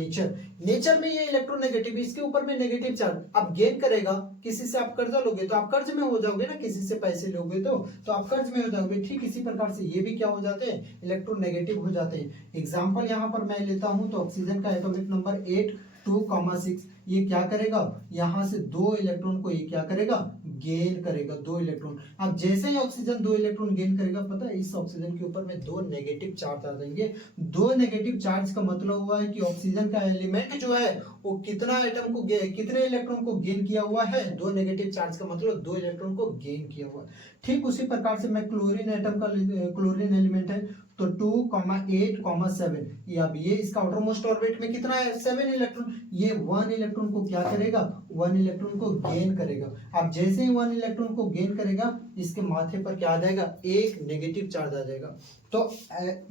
नेचर में ये इलेक्ट्रोनेगेटिव, इसके ऊपर में नेगेटिव चार्ज। अब गेन करेगा, किसी से आप कर्जा लोगे तो आप कर्ज में हो जाओगे ना, किसी से पैसे लोगे तो आप कर्ज में हो जाओगे। ठीक इसी प्रकार से ये भी क्या हो जाते हैं? इलेक्ट्रोनेगेटिव हो जाते हैं। एग्जाम्पल यहाँ पर मैं लेता हूं, तो ऑक्सीजन का एटॉमिक नंबर 8, 2,6, ये क्या करेगा? यहां से 2 इलेक्ट्रॉन को ये क्या करेगा? गेन करेगा, 2 इलेक्ट्रॉन। अब जैसे ही ऑक्सीजन 2 इलेक्ट्रॉन गेन करेगा, पता है इस ऑक्सीजन के ऊपर में 2 नेगेटिव चार्ज आ जाएंगे। 2 नेगेटिव चार्ज का मतलब हुआ है कि ऑक्सीजन का एलिमेंट जो है वो कितना एटम को कितने इलेक्ट्रॉन को गेन किया हुआ है? 2 नेगेटिव चार्ज का मतलब 2 इलेक्ट्रॉन को गेन किया हुआ है। ठीक उसी प्रकार से मैं क्लोरीन एटम का, क्लोरीन एलिमेंट है, तो 2,8,7, ये अब ये इसका आउटरमोस्ट ऑर्बिट में कितना है? 7 इलेक्ट्रॉन। ये 1 इलेक्ट्रॉन को क्या करेगा? 1 इलेक्ट्रॉन को गेन करेगा। अब जैसे ही 1 इलेक्ट्रॉन को गेन करेगा, इसके माथे पर क्या आ जाएगा? एक नेगेटिव चार्ज आ जाएगा। तो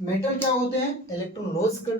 मेटल क्या होते हैं? इलेक्ट्रॉन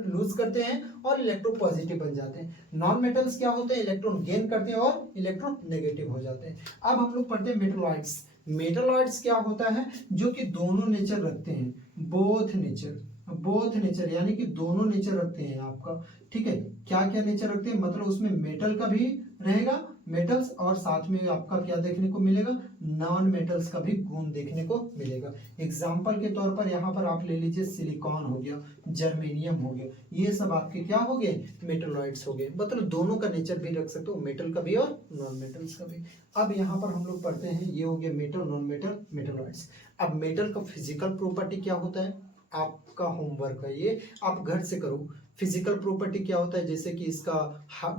लूज करते हैं और इलेक्ट्रोपॉजिटिव बन जाते हैं। नॉन मेटल्स क्या होते हैं? इलेक्ट्रॉन गेन करते हैं और इलेक्ट्रॉन नेगेटिव हो जाते हैं। अब हम लोग पढ़ते हैं मेटलॉइड्स। मेटलॉइड्स क्या होता है? जो कि दोनों नेचर रखते हैं, बोथ नेचर। बोथ नेचर यानी कि दोनों नेचर रखते हैं आपका, ठीक है। क्या क्या नेचर रखते हैं, मतलब उसमें मेटल का भी रहेगा, मेटल्स, और साथ में आपका क्या देखने को मिलेगा, नॉन मेटल्स का भी गुण देखने को मिलेगा। एग्जाम्पल के तौर पर यहाँ पर आप ले लीजिए सिलिकॉन हो गया, जर्मेनियम हो गया, ये सब आपके क्या हो गए, मेटलॉइड्स हो गए। मतलब दोनों का नेचर भी रख सकते हो, मेटल का भी और नॉन मेटल्स का भी। अब यहाँ पर हम लोग पढ़ते हैं, ये हो गया मेटल, नॉन मेटल, मेटलॉइड्स। अब मेटल का फिजिकल प्रॉपर्टी क्या होता है, आपका होमवर्क है ये, आप घर से करो। फिजिकल प्रॉपर्टी क्या होता है, जैसे कि इसका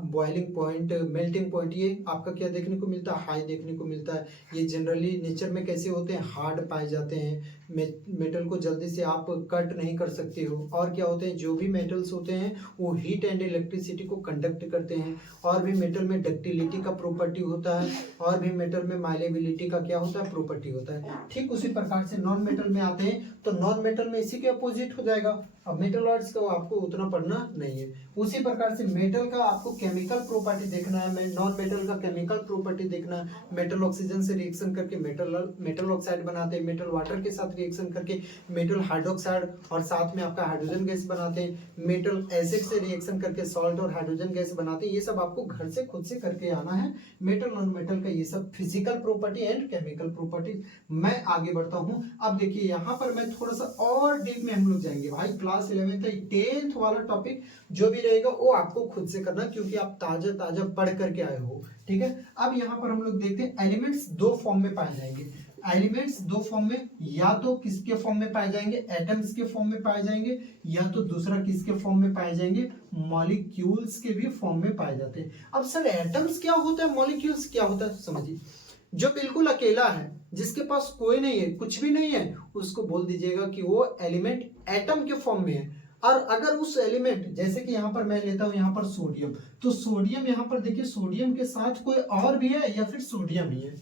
बॉइलिंग पॉइंट, मेल्टिंग पॉइंट, ये आपका क्या देखने को मिलता है, हाई देखने को मिलता है। ये जनरली नेचर में कैसे होते हैं, हार्ड पाए जाते हैं, मेटल को जल्दी से आप कट नहीं कर सकते हो। और क्या होते हैं, जो भी मेटल्स होते हैं वो हीट एंड इलेक्ट्रिसिटी को कंडक्ट करते हैं। और भी मेटल में डक्टिलिटी का प्रॉपर्टी होता है, और भी मेटल में माइलेबिलिटी का क्या होता है, प्रॉपर्टी होता है। ठीक उसी प्रकार से नॉन मेटल में आते हैं, तो नॉन मेटल में इसी के अपोजिट हो जाएगा। अब मेटलॉइड्स को आपको उतना पढ़ना नहीं है। उसी प्रकार से मेटल का आपको केमिकल प्रॉपर्टी देखना है, नॉन मेटल का केमिकल प्रॉपर्टी देखना है। मेटल ऑक्सीजन से रिएक्शन करके मेटल ऑक्साइड बनाते हैं, मेटल वाटर के साथ रिएक्शन करके मेटल हाइड्रोक्साइड और साथ में आपका हाइड्रोजन गैस बनाते हैं, मेटल एसिड से रिएक्शन करके सॉल्ट और हाइड्रोजन गैस बनाते हैं। ये सब आपको घर से खुद से करके आना है, मेटल नॉन मेटल का ये सब physical property and chemical property. मैं आगे बढ़ता हूँ। अब देखिए यहाँ पर मैं थोड़ा सा और डीप में हम लोग जाएंगे भाई। क्लास 11th 10th वाला टॉपिक जो भी रहेगा वो आपको खुद से करना, क्योंकि आप ताजा ताजा पढ़ करके आए हो, ठीक है। अब यहाँ पर हम लोग देखते हैं एलिमेंट्स दो फॉर्म में पाए जाएंगे। एलिमेंट्स दो फॉर्म में, या तो किसके फॉर्म में पाए जाएंगे, एटम्स के फॉर्म में पाए जाएंगे, या तो दूसरा किसके फॉर्म में पाए जाएंगे, मॉलिक्यूल्स के भी फॉर्म में पाए जाते हैं। अब सर एटम्स क्या होता है, मॉलिक्यूल्स क्या होता है, समझिए। जो बिल्कुल अकेला है, जिसके पास कोई नहीं है, कुछ भी नहीं है, उसको बोल दीजिएगा कि वो एलिमेंट एटम के फॉर्म में है। और अगर उस एलिमेंट, जैसे कि यहाँ पर मैं लेता हूं यहाँ पर सोडियम, तो सोडियम यहाँ पर देखिए, सोडियम के साथ कोई और भी है या फिर सोडियम ही है,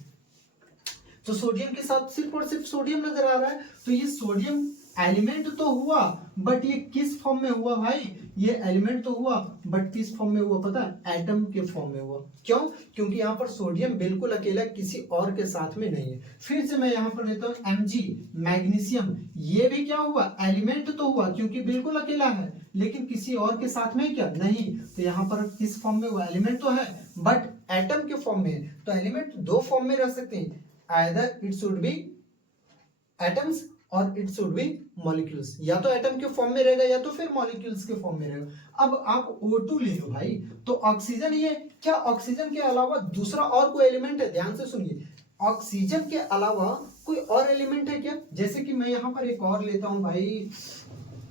तो सोडियम के साथ सिर्फ और सिर्फ सोडियम नजर आ रहा है। तो ये सोडियम एलिमेंट तो हुआ, बट ये किस फॉर्म में हुआ भाई, ये एलिमेंट तो हुआ बट किस फॉर्म में हुआ पता है, एटम के फॉर्म में हुआ। क्यों, क्योंकि यहाँ पर सोडियम बिल्कुल अकेला किसी और के साथ में नहीं है। फिर से मैं यहाँ पर लेता हूँ Mg, मैग्नीशियम, ये भी क्या हुआ, एलिमेंट तो हुआ क्योंकि बिल्कुल अकेला है, लेकिन किसी और के साथ में क्या नहीं। तो यहाँ पर किस फॉर्म में हुआ, एलिमेंट तो है बट एटम के फॉर्म में है। तो एलिमेंट दो फॉर्म में रह सकते हैं, either it should be atoms और इट शुड बी मॉलिक्यूल्स। या तो एटम के फॉर्म में रहेगा या तो फिर मॉलिक्यूल्स के फॉर्म में रहेगा। अब आप O2 ले लो भाई, तो ऑक्सीजन ही है क्या, ऑक्सीजन के अलावा दूसरा और कोई एलिमेंट है, ध्यान से सुनिए, ऑक्सीजन के अलावा कोई और एलिमेंट है क्या। जैसे कि मैं यहाँ पर एक और लेता हूं भाई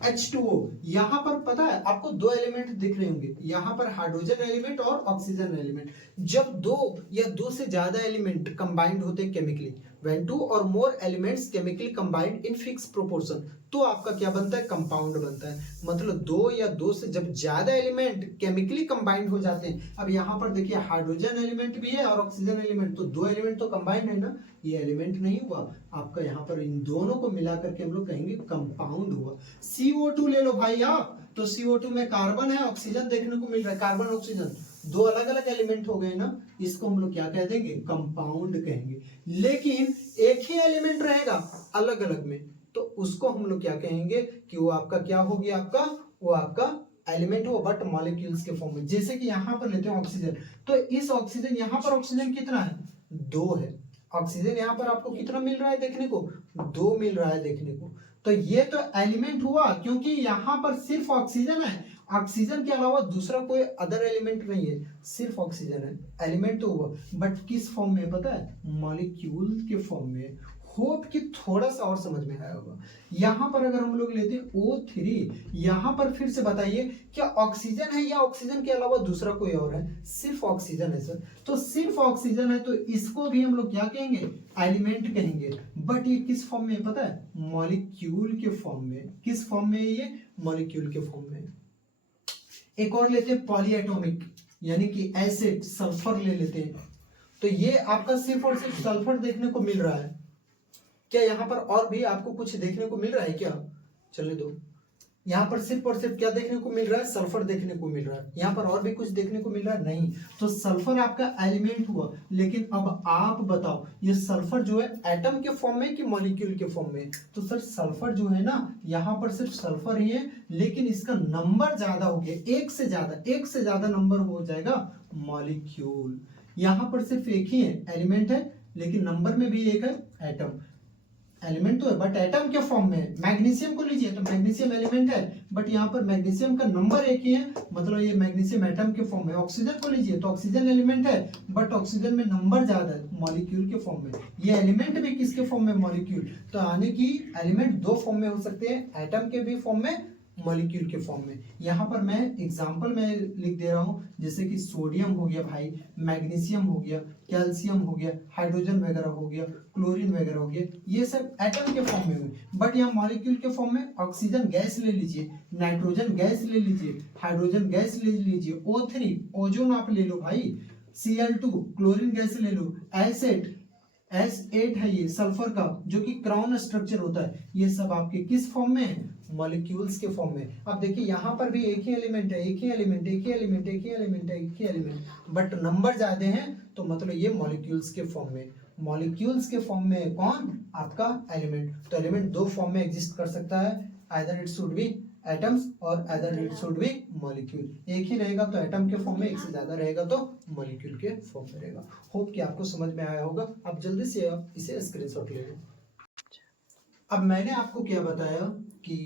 H2O, यहाँ पर पता है आपको दो एलिमेंट दिख रहे होंगे, यहाँ पर हाइड्रोजन एलिमेंट और ऑक्सीजन एलिमेंट। जब दो या दो से ज्यादा एलिमेंट कंबाइंड होते हैं chemically, when two or more elements chemically combined in fixed proportion, तो आपका क्या बनता है, कंपाउंड बनता है। मतलब दो या दो से जब ज्यादा एलिमेंट केमिकली कंबाइंड हो जाते हैं। अब यहाँ पर देखिए हाइड्रोजन एलिमेंट भी है और ऑक्सीजन एलिमेंट, तो दो एलिमेंट तो कंबाइंड है ना, ये एलिमेंट नहीं हुआ आपका, यहाँ पर इन दोनों को मिला करके हम लोग कहेंगे कंपाउंड हुआ। CO2 ले लो भाई आप, तो CO2 में कार्बन है, ऑक्सीजन देखने को मिल रहा है, कार्बन ऑक्सीजन दो अलग अलग एलिमेंट हो गए ना, इसको हम लोग क्या कह देंगे, कंपाउंड कहेंगे। लेकिन एक ही एलिमेंट रहेगा अलग अलग में, तो उसको हम लोग क्या कहेंगे कि वो आपका क्या हो गया, आपका वो आपका एलिमेंट हो बट मॉलिक्यूल्स के फॉर्म में। जैसे कि यहाँ पर लेते हैं ऑक्सीजन, तो इस ऑक्सीजन, यहाँ पर ऑक्सीजन कितना है, दो है। ऑक्सीजन यहाँ पर आपको कितना मिल रहा है देखने को, दो मिल रहा है देखने को। तो ये तो एलिमेंट हुआ क्योंकि यहाँ पर सिर्फ ऑक्सीजन है, ऑक्सीजन के अलावा दूसरा कोई अदर एलिमेंट नहीं है, सिर्फ ऑक्सीजन है, एलिमेंट तो हुआ बट किस फॉर्म में पता है, मॉलिक्यूल के फॉर्म में। होप कि थोड़ा सा और समझ में आया होगा। यहाँ पर अगर हम लोग लेते हैं O3, यहाँ पर फिर से बताइए क्या ऑक्सीजन है या ऑक्सीजन के अलावा दूसरा कोई और है, सिर्फ ऑक्सीजन है सर। तो सिर्फ ऑक्सीजन है तो इसको भी हम लोग क्या कहेंगे, एलिमेंट कहेंगे, बट ये किस फॉर्म में पता है, मॉलिक्यूल के फॉर्म में। किस फॉर्म में है ये, मॉलिक्यूल के फॉर्म में। एक और लेते हैं पॉलीएटॉमिक, यानी कि एसिड, सल्फर ले लेते हैं, तो ये आपका सिर्फ और सिर्फ सल्फर देखने को मिल रहा है। क्या यहाँ पर और भी आपको कुछ देखने को मिल रहा है क्या, चलने दो। यहाँ पर सिर्फ और सिर्फ क्या देखने को मिल रहा है, सल्फर देखने को मिल रहा है। यहाँ पर और भी कुछ देखने को मिल रहा है नहीं। तो सल्फर आपका एलिमेंट हुआ, लेकिन अब आप बताओ ये सल्फर जो है एटम के फॉर्म में कि मॉलिक्यूल के फॉर्म में? तो सर सल्फर जो है ना, यहाँ पर सिर्फ सल्फर ही है, लेकिन इसका नंबर ज्यादा हो गया, एक से ज्यादा नंबर हो जाएगा मॉलिक्यूल। यहाँ पर सिर्फ एक ही है, एलिमेंट है, लेकिन नंबर में भी एक है, एटम। एलिमेंट तो है बट एटम के फॉर्म में है। मैग्नीशियम को लीजिए तो मैग्नीशियम एलिमेंट है, बट यहाँ पर मैग्नीशियम का नंबर एक ही है, मतलब ये मैग्नीशियम एटम के फॉर्म में। ऑक्सीजन को लीजिए तो ऑक्सीजन एलिमेंट है, बट ऑक्सीजन में नंबर ज्यादा है, मॉलिक्यूल के फॉर्म में। ये एलिमेंट भी किसके फॉर्म में, मॉलिक्यूल। तो यानी कि एलिमेंट दो फॉर्म में हो सकते हैं, एटम के भी फॉर्म में, मॉलिक्यूल के फॉर्म में। यहाँ पर मैं एग्जांपल में लिख दे रहा हूँ, जैसे कि सोडियम हो गया भाई, मैग्नीशियम हो गया, कैल्शियम हो गया, हाइड्रोजन वगैरह हो गया, क्लोरीन वगैरह हो गया, ये सब एटम के फॉर्म में हुए। बट यहाँ मॉलिक्यूल के फॉर्म में ऑक्सीजन गैस ले लीजिए, नाइट्रोजन गैस ले लीजिए, हाइड्रोजन गैस ले लीजिए, O3 ओजोन आप ले लो भाई, Cl2 क्लोरीन गैस ले लो, S8 है ये सल्फर का, जो कि क्राउन स्ट्रक्चर होता है। ये सब आपके किस फॉर्म में है, मॉलिक्यूल्स के फॉर्म में। अब देखिए यहाँ पर भी एक ही एलिमेंट है, एक ही एलिमेंट है, बट नंबर ज्यादा हैं, तो मतलब ये मॉलिक्यूल्स के फॉर्म में। मॉलिक्यूल्स के फॉर्म में कौन, आपका एलिमेंट। तो एलिमेंट दो फॉर्म में एग्जिस्ट कर सकता है, either it should be atoms और either it should be molecule. एक ही रहेगा तो एटम के फॉर्म में, एक से ज्यादा रहेगा तो मॉलिक्यूल के फॉर्म में रहेगा। होप कि आपको समझ में आया होगा। अब जल्दी से आप इसे स्क्रीनशॉट ले लो। अब मैंने आपको क्या बताया कि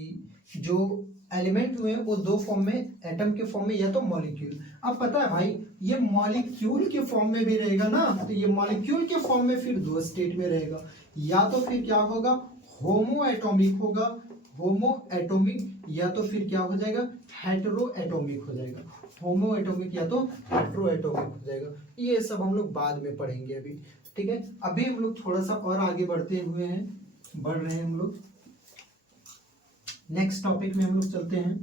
जो एलिमेंट हुए वो दो फॉर्म में, एटम के फॉर्म में या तो मॉलिक्यूल। अब पता है भाई ये मॉलिक्यूल के फॉर्म में भी रहेगा ना, तो ये मॉलिक्यूल के फॉर्म में फिर दो स्टेट में रहेगा, या तो फिर क्या होगा, होमो एटॉमिक होगा, होमो एटॉमिक, या तो फिर क्या हो जाएगा, हेटेरो एटॉमिक हो जाएगा। होमो एटॉमिक या तो हेटेरो एटॉमिक हो जाएगा। ये सब हम लोग बाद में पढ़ेंगे अभी, ठीक है। अभी हम लोग थोड़ा सा और आगे बढ़ते हुए हैं, बढ़ रहे हैं हम लोग, नेक्स्ट टॉपिक में हम लोग चलते हैं।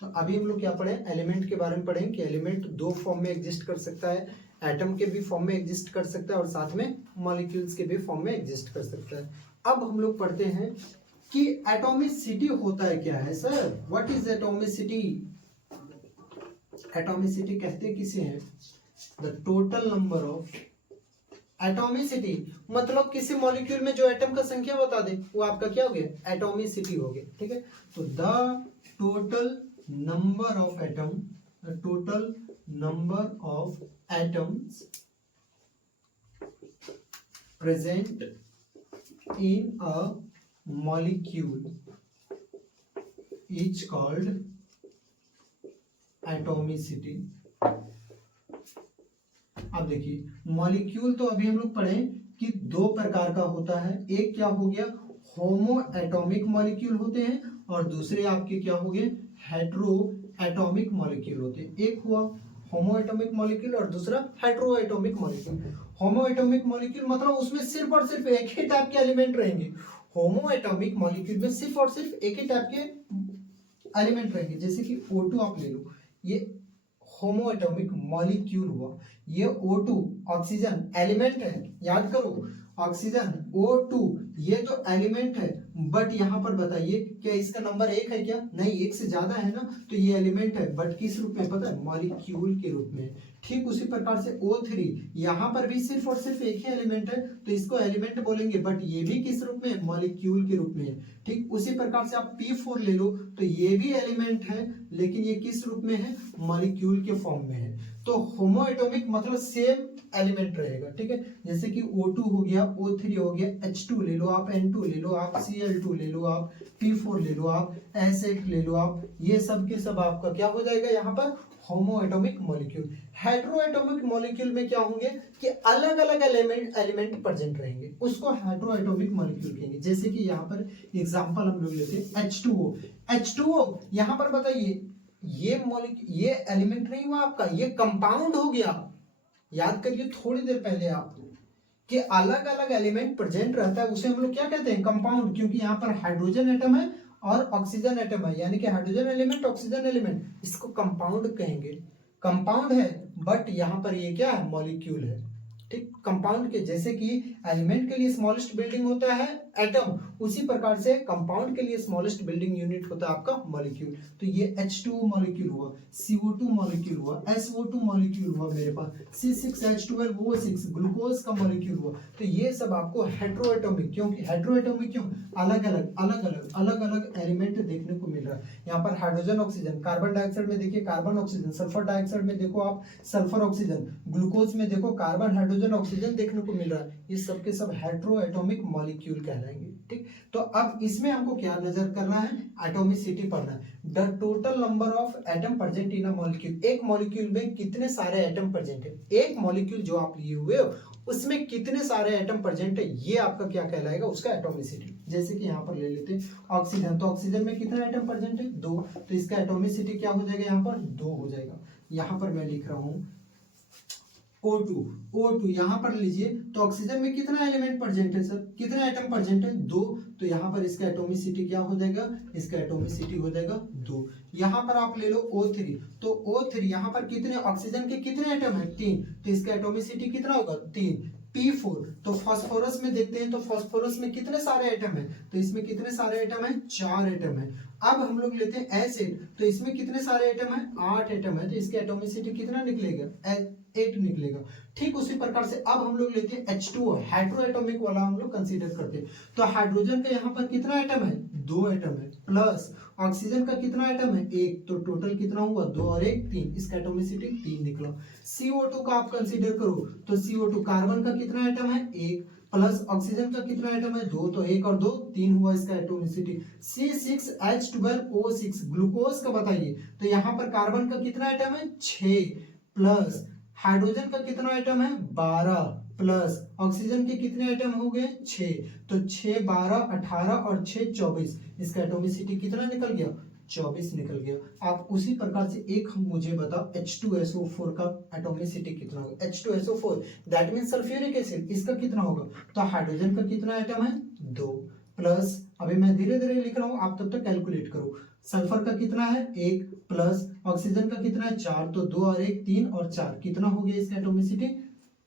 तो अभी हम लोग क्या पढ़े, एलिमेंट के बारे में पढ़ें कि एलिमेंट दो फॉर्म में एग्जिस्ट कर सकता है, एटम के भी फॉर्म में एग्जिस्ट कर सकता है और साथ में मॉलिक्यूल्स के भी फॉर्म में एग्जिस्ट कर सकता है। अब हम लोग पढ़ते हैं कि एटॉमिसिटी होता है क्या है sir, what is atomicity. Atomicity कहते किसे हैं, the total number of, atomicity मतलब किसी मॉलिक्यूल में जो एटम का संख्या बता दे वो आपका क्या हो गया, एटॉमिसिटी हो गया, ठीक है। तो the total number of atom, the total number of atoms present in a molecule is called atomicity. अब देखिए मॉलिक्यूल तो अभी हम लोग पढ़े कि दो प्रकार का होता है, एक क्या हो गया, होमो एटॉमिक मॉलिक्यूल होते हैं, और दूसरे आपके क्या हो गए, हेटेरो एटॉमिक मॉलिक्यूल होते हैं। एक हुआ होमो एटॉमिक मॉलिक्यूल और दूसरा हेटेरो एटॉमिक मॉलिक्यूल। होमो एटॉमिक मॉलिक्यूल मतलब उसमें सिर्फ और सिर्फ एक ही टाइप के एलिमेंट रहेंगे। होमो एटॉमिक मॉलिक्यूल में सिर्फ और सिर्फ एक ही टाइप के एलिमेंट रहेंगे, जैसे कि O2 आप ले लो, ये होमो एटॉमिक मॉलिक्यूल हुआ। ये O2 ऑक्सीजन एलिमेंट है, याद करो ऑक्सीजन O2 ये तो एलिमेंट है, बट यहाँ पर बताइए क्या इसका नंबर एक है क्या, नहीं, एक से ज्यादा है ना, तो ये एलिमेंट है बट किस रूप में पता है, मॉलिक्यूल के रूप में। ठीक उसी प्रकार से O3 यहाँ पर भी सिर्फ और सिर्फ एक ही एलिमेंट है, तो इसको एलिमेंट बोलेंगे, बट ये भी किस रूप में, मॉलिक्यूल के रूप में है। ठीक उसी प्रकार से आप P4 ले लो, तो ये भी एलिमेंट है, लेकिन ये किस रूप में है, मॉलिक्यूल के फॉर्म में है। तो होमो एटॉमिक मतलब सेम एलिमेंट रहेगा, ठीक है। जैसे कि O2 हो गया, O3 हो गया, H2 ले लो आप, N2 ले लो आप, Cl2 ले लो आप, P4 ले लो आप, S8 ले लो आप, ये सब के सब आपका क्या हो जाएगा यहाँ पर, होमो atomic molecule. Hetero atomic molecule में क्या होंगे कि अलग अलग एलिमेंट प्रेजेंट रहेंगे, उसको हेटेरो एटॉमिक मॉलिक्यूल कहेंगे। जैसे कि यहाँ पर एग्जांपल हम लोग लेते हैं H2O यहाँ पर बताइए ये एलिमेंट नहीं हुआ आपका, ये कंपाउंड हो गया। याद करिए थोड़ी देर पहले आप कि अलग अलग एलिमेंट प्रेजेंट रहता है, उसे हम लोग क्या कहते हैं, कंपाउंड, क्योंकि यहाँ पर हाइड्रोजन एटम है और ऑक्सीजन एटम है, यानी कि हाइड्रोजन एलिमेंट ऑक्सीजन एलिमेंट, इसको कंपाउंड कहेंगे। कंपाउंड है बट यहाँ पर ये क्या है, मॉलिक्यूल है। ठीक, कंपाउंड के जैसे कि एलिमेंट के लिए स्मॉलेस्ट बिल्डिंग होता है एटम, उसी प्रकार से कंपाउंड के लिए स्मॉलेस्ट बिल्डिंग यूनिट होता है आपका मॉलिक्यूल। तो ये H2O मॉलिक्यूल हुआ, CO2 मॉलिक्यूल हुआ, SO2 मॉलिक्यूल हुआ मेरे पास, C6H12O6 ग्लूकोज का मॉलिक्यूल हुआ। तो ये सब आपको हेट्रोएटॉमिक, क्योंकि हेट्रोएटॉमिक क्यों, अलग अलग एलिमेंट देखने को मिल रहा है। यहाँ पर हाइड्रोजन ऑक्सीजन, कार्बन डाइऑक्साइड में देखिए कार्बन ऑक्सीजन, सल्फर डाइऑक्साइड में देखो आप सल्फर ऑक्सीजन, ग्लूकोज में देखो कार्बन हाइड्रोजन ऑक्सीजन देखने को मिल रहा है। ये सब के सब हेट्रोएटॉमिक मॉलिक्यूल कहलाएंगे। ठीक, तो अब इसमें हमको क्या नजर करना है, एटॉमिसिटी पढ़ना है। The total number of atom present in a molecule, एक मॉलिक्यूल में कितने सारे एटम प्रेजेंट है, एक मॉलिक्यूल जो आप लिए हुए हो उसमें कितने सारे एटम प्रेजेंट है, ये आपका क्या कहलाएगा, उसका एटॉमिसिटी। जैसे कि यहाँ पर ले लेते हैं ऑक्सीजन, तो ऑक्सीजन में कितना एटम प्रेजेंट है, 2, तो इसका एटॉमिसिटी क्या हो जाएगा, यहाँ पर 2 हो जाएगा। यहाँ पर मैं लिख रहा हूँ O2 यहाँ पर लीजिए, तो ऑक्सीजन में कितना एलिमेंट प्रेजेंट है सर, कितना एटम प्रेजेंट है, 2, तो यहाँ पर इसका एटॉमिसिटी क्या हो जाएगा, इसका एटॉमिसिटी हो जाएगा 2। यहाँ पर आप ले लो O3, तो O3 यहाँ पर कितने, ऑक्सीजन के कितने एटम है, 3, तो इसका एटॉमिसिटी कितना होगा, 3। P4, तो फास्फोरस में देखते हैं, तो फास्फोरस में कितने सारे एटम है, तो इसमें कितने सारे एटम है, 4 एटम है। अब हम लोग लेते हैं एसिड, तो इसमें कितने सारे एटम है, 8 एटम है, तो इसके एटॉमिसिटी कितना निकलेगा, 8 निकलेगा। ठीक उसी प्रकार से अब हम लोग लेते हैं H2O, हाइड्रोएटॉमिक वाला हम लोग कंसीडर करते हैं। तो हाइड्रोजन का यहाँ पर कितना एटम है, 2 एटम है, प्लस ऑक्सीजन का कितना एटम है, 1, तो टोटल कितना हुआ, 2 और 1 3, इसका एटॉमिसिटी 3 निकला। CO2 का आप कंसीडर करो, तो CO2 कार्बन का कितना एटम है, 1, प्लस ऑक्सीजन का कितना एटम है, 2, तो 1 और 2 3 हुआ इसका एटॉमिसिटी। C6H12O6 ग्लूकोज का बताइए, तो यहाँ पर कार्बन का कितना एटम है, 6, प्लस हाइड्रोजन का कितना आइटम है, 12, प्लस ऑक्सीजन के कितने आइटम हो गए, 6, तो 6 12 18 और 6 24, इसका एटॉमिसिटी कितना निकल गया, 24 निकल गया। आप उसी प्रकार से एक हम मुझे बताओ H2SO4 का एटॉमिसिटी कितना होगा, H2SO4 that means sulphuric acid, इसका कितना होगा, तो हाइड्रोजन का कितना आइटम है, 2, प्लस अभी मैं धीरे धीरे लिख रहा हूं, आप तब तक कैलकुलेट करो। सल्फर का कितना है, 1, प्लस ऑक्सीजन का कितना है, 4, तो 2 और 1 3 और 4 कितना हो गया, इसका एटॉमिसिटी